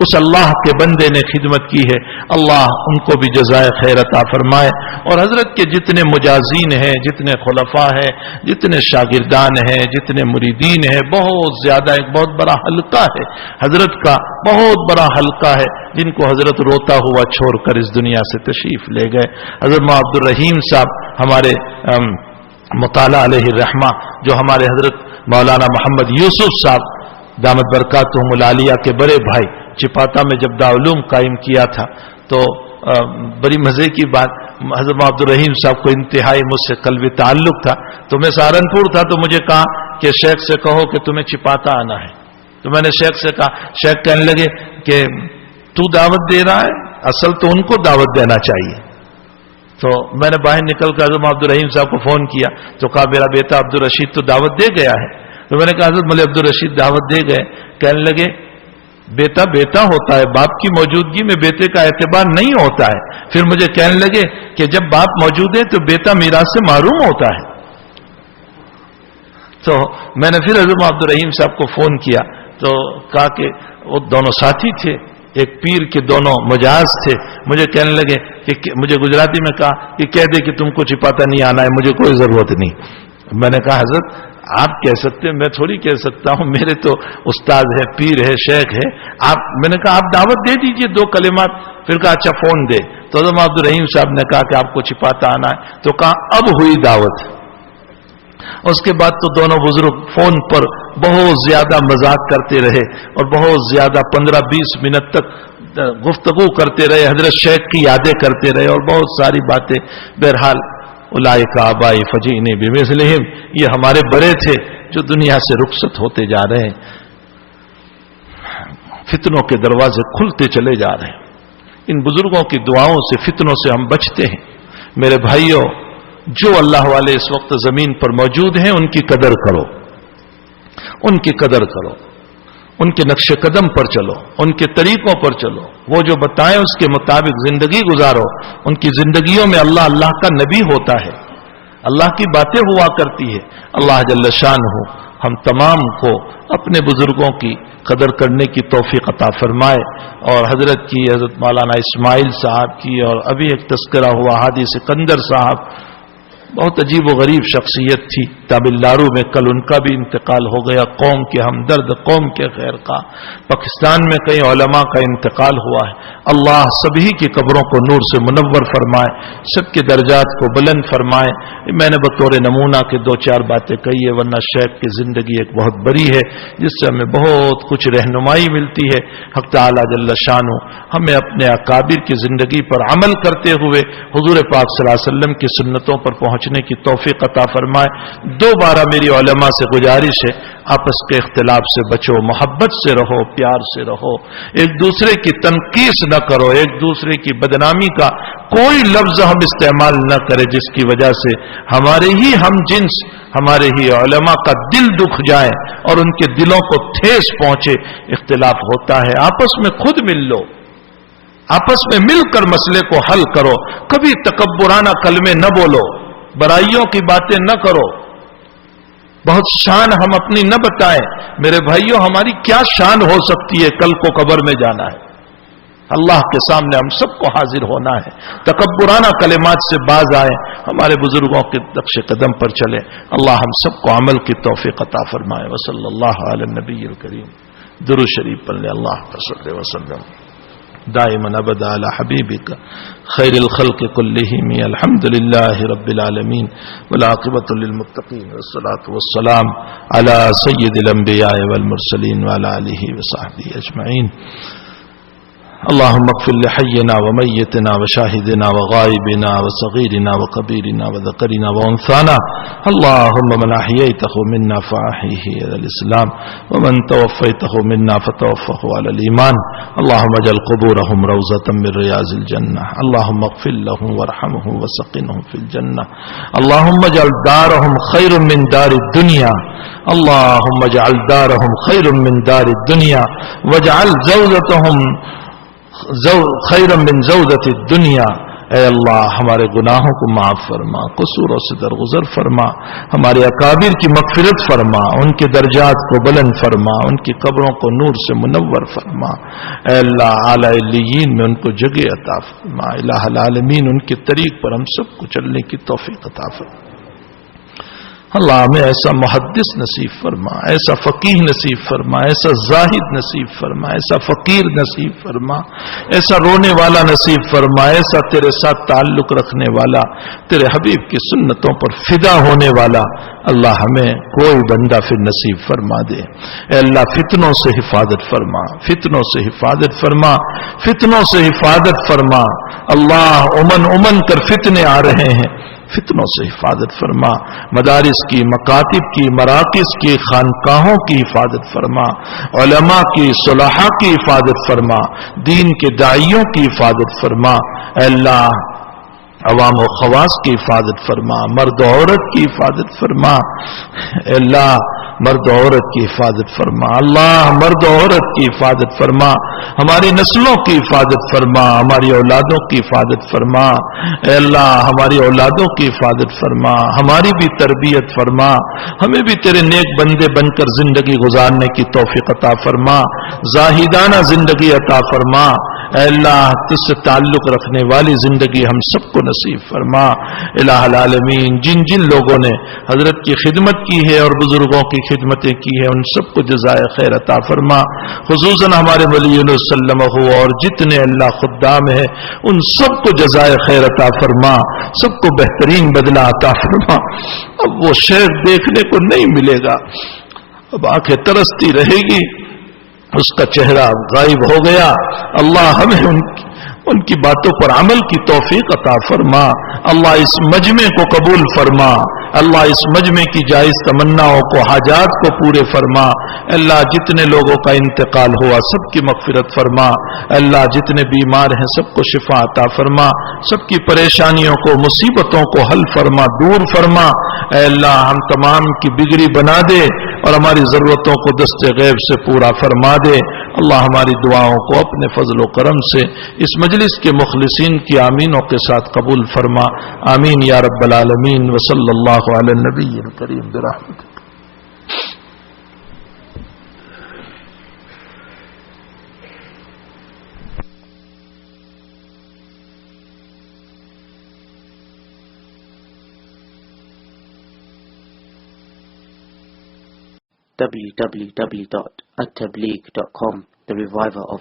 اس اللہ کے بندے نے خدمت کی ہے۔ اللہ ان کو بھی جزائے خیر عطا فرمائے، اور حضرت کے جتنے مجازین ہیں، جتنے خلفاء ہیں، جتنے شاگردان ہیں، جتنے مریدین ہیں، بہت زیادہ، ایک بہت بڑا حلقہ ہے حضرت کا، بہت بڑا حلقہ ہے، جن کو حضرت روتا ہوا چھوڑ کر اس دنیا سے تشریف لے گئے۔ حضرت مولانا عبد الرحیم صاحب ہمارے مطالعہ علیہ الرحمہ، جو ہمارے حضرت مولانا محمد یوسف صاحب دامت برکاتہم العالیہ کے بڑے بھائی، چپاتا میں جب دارالعلوم قائم کیا تھا تو بڑی مزے کی بات، حضرت عبد الرحیم صاحب کو انتہائی مجھ سے قلبی تعلق تھا، تو میں سہارنپور تھا، تو مجھے کہا کہ شیخ سے کہو کہ تمہیں چپاتا آنا ہے۔ تو میں نے شیخ سے کہا، شیخ کہنے لگے کہ تو دعوت دے رہا ہے، اصل تو ان کو دعوت دینا چاہیے۔ تو میں نے باہر نکل کر حضرت عبد الرحیم صاحب کو فون کیا، تو کہا میرا بیٹا عبد الرشید تو دعوت دے گیا ہے۔ تو میں نے کہا حضرت مولوی عبد الرشید دعوت دے گئے؟ کہنے لگے بیٹا بیٹا ہوتا ہے، باپ کی موجودگی میں بیٹے کا اعتبار نہیں ہوتا ہے۔ پھر مجھے کہنے لگے کہ جب باپ موجود ہے تو بیٹا میراث سے محروم ہوتا ہے۔ تو میں نے پھر حضرت عبد الرحیم صاحب کو فون کیا، تو کہا کہ وہ دونوں ساتھی تھے، ایک پیر کے دونوں مجاز تھے۔ مجھے کہنے لگے کہ مجھے گجراتی میں کہا کہ کہہ دے کہ تم کو چپاتا نہیں آنا ہے، مجھے کوئی ضرورت نہیں۔ میں نے کہا حضرت آپ کہہ سکتے ہیں، میں تھوڑی کہہ سکتا ہوں، میرے تو استاد ہے، پیر ہے، شیخ ہے۔ میں نے کہا آپ دعوت دے دیجئے 2 کلمات۔ پھر کہا اچھا فون دے۔ تو حضرت عبد الرحیم صاحب نے کہا کہ آپ کو چپاتا آنا ہے، تو کہا اب ہوئی دعوت۔ اس کے بعد تو دونوں بزرگ فون پر بہت زیادہ مذاق کرتے رہے، اور بہت زیادہ 15-20 منٹ تک گفتگو کرتے رہے، حضرت شیخ کی یادیں کرتے رہے، اور بہت ساری باتیں۔ بہرحال اولئک آبائی فجئنی بمثلہم، یہ ہمارے بڑے تھے جو دنیا سے رخصت ہوتے جا رہے ہیں۔ فتنوں کے دروازے کھلتے چلے جا رہے ہیں، ان بزرگوں کی دعاؤں سے فتنوں سے ہم بچتے ہیں۔ میرے بھائیوں، جو اللہ والے اس وقت زمین پر موجود ہیں ان کی قدر کرو، ان کی قدر کرو، ان کے نقش قدم پر چلو، ان کے طریقوں پر چلو، وہ جو بتائیں اس کے مطابق زندگی گزارو۔ ان کی زندگیوں میں اللہ کا نبی ہوتا ہے، اللہ کی باتیں ہوا کرتی ہے۔ اللہ جل شانہ ہم تمام کو اپنے بزرگوں کی قدر کرنے کی توفیق عطا فرمائے، اور حضرت کی، حضرت مولانا اسماعیل صاحب کی، اور ابھی ایک تذکرہ ہوا حاجی سکندر صاحب، بہت عجیب و غریب شخصیت تھی، تامل ناڈو میں کل ان کا بھی انتقال ہو گیا۔ قوم کے ہمدرد، قوم کے خیر خواہ، پاکستان میں کئی علماء کا انتقال ہوا ہے۔ اللہ سبھی کی قبروں کو نور سے منور فرمائے، سب کے درجات کو بلند فرمائے۔ میں نے بطور نمونہ کے 2-4 باتیں کہی ہے، ورنہ شیخ کی زندگی ایک بہت بڑی ہے جس سے ہمیں بہت کچھ رہنمائی ملتی ہے۔ حق تعالی جل شانہ ہمیں اپنے اکابر کی زندگی پر عمل کرتے ہوئے حضور پاک صلی اللہ علیہ وسلم کی سنتوں پر پہنچنے کی توفیق عطا فرمائے۔ دوبارہ میری علماء سے گزارش ہے، آپس کے اختلاف سے بچو، محبت سے رہو، پیار سے رہو، ایک دوسرے کی تنقیص نہ کرو، ایک دوسرے کی بدنامی کا کوئی لفظ ہم استعمال نہ کریں جس کی وجہ سے ہمارے ہی ہم جنس، ہمارے ہی علماء کا دل دکھ جائے اور ان کے دلوں کو ٹھیس پہنچے۔ اختلاف ہوتا ہے، آپس میں خود مل لو، آپس میں مل کر مسئلے کو حل کرو، کبھی تکبرانہ کلمے نہ بولو، برائیوں کی باتیں نہ کرو، بہت شان ہم اپنی نہ بتائیں۔ میرے بھائیوں، ہماری کیا شان ہو سکتی ہے؟ کل کو قبر میں جانا ہے، اللہ کے سامنے ہم سب کو حاضر ہونا ہے. تکبرانہ کلمات سے باز آئے, ہمارے بزرگوں کے نقش قدم پر چلے. اللہ ہم سب کو عمل کی توفیق عطا فرمائے. وصلی اللہ علی النبی الکریم. درود شریف پڑھ لے. اللہ صلی وسلم دائما ابدا علی حبیبک خیر الخلق کلہم الحمد للہ رب العالمین والعاقبۃ للمتقین والصلاۃ والسلام علی سید الانبیاء والمرسلین وعلی آلہ وصحبہ اجمعین. اللهم اغفر لحينا وميتنا وشاهدنا وغائبنا وصغيرنا وكبيرنا وذكرنا وانثانا. اللهم من احييته منا فاحيه على الاسلام ومن توفيته منا فتوفه على الايمان. اللهم اجعل قبورهم روضة من رياض الجنة. اللهم اغفر لهم وارحمهم وسقنهم في الجنة. اللهم اجعل دارهم خير من دار الدنيا. اللهم اجعل دارهم خير من دار الدنيا واجعل زوجتهم خیرا من زوجۃ الدنیا. اے اللہ ہمارے گناہوں کو معاف فرما, قصوروں سے درگزر فرما, ہمارے اکابر کی مغفرت فرما, ان کے درجات کو بلند فرما, ان کی قبروں کو نور سے منور فرما. اے اللہ اعلی علیین میں ان کو جگہ عطا فرما. الہ العالمین ان کے طریق پر ہم سب کو چلنے کی توفیق عطا فرما. اللہ ہمیں ایسا محدث نصیب فرما, ایسا فقیہ نصیب فرما, ایسا زاہد نصیب فرما, ایسا فقیر نصیب فرما, ایسا رونے والا نصیب فرما, ایسا تیرے ساتھ تعلق رکھنے والا, تیرے حبیب کی سنتوں پر فدا ہونے والا. اللہ ہمیں کوئی بندہ پھر نصیب فرما دے. اے اللہ فتنوں سے حفاظت فرما, فتنوں سے حفاظت فرما, فتنوں سے حفاظت فرما. اللہ امن کر فتنے آ رہے ہیں, فتنوں سے حفاظت فرما. مدارس کی, مکاتب کی, مراکز کی, خانقاہوں کی حفاظت فرما. علماء کی, صلحاء کی حفاظت فرما. دین کے داعیوں کی حفاظت فرما. اے اللہ عوام و خواص کی حفاظت فرما, مرد و عورت کی حفاظت فرما. اے اللہ مرد و عورت کی حفاظت فرما. اللہ مرد و عورت کی حفاظت فرما, ہماری نسلوں کی حفاظت فرما, ہماری اولادوں کی حفاظت فرما. اے اللہ ہماری اولادوں کی حفاظت فرما, ہماری بھی تربیت فرما, ہمیں بھی تیرے نیک بندے بن کر زندگی گزارنے کی توفیق عطا فرما, زاہدانہ زندگی عطا فرما. اے اللہ تجھ سے تعلق رکھنے والی زندگی ہم سب کو نصیب فرما. الہ العالمین جن جن لوگوں نے حضرت کی خدمت کی ہے اور بزرگوں کی خدمتیں کی ہے ان سب کو جزائے خیر عطا فرما. خصوصاً ہمارے ولی وسلم اور جتنے اللہ خدام ہیں ان سب کو جزائے خیر عطا فرما, سب کو بہترین بدلہ عطا فرما. اب وہ شیخ دیکھنے کو نہیں ملے گا, اب آنکھیں ترستی رہے گی, اس کا چہرہ غائب ہو گیا. اللہ ہمیں ان کی باتوں پر عمل کی توفیق عطا فرما. اللہ اس مجمع کو قبول فرما. اللہ اس مجمع کی جائز تمناؤں کو, حاجات کو پورے فرما. اللہ جتنے لوگوں کا انتقال ہوا سب کی مغفرت فرما. اللہ جتنے بیمار ہیں سب کو شفا عطا فرما. سب کی پریشانیوں کو, مصیبتوں کو حل فرما, دور فرما. اے اللہ ہم تمام کی بگڑی بنا دے اور ہماری ضرورتوں کو دست غیب سے پورا فرما دے. اللہ ہماری دعاؤں کو اپنے فضل و کرم سے اس مجلس کے مخلصین کی آمینوں کے ساتھ قبول فرما. آمین یا رب العالمین. وصلی اللہ علی النبی الکریم برحمتک. www.attableek.com, the reviver of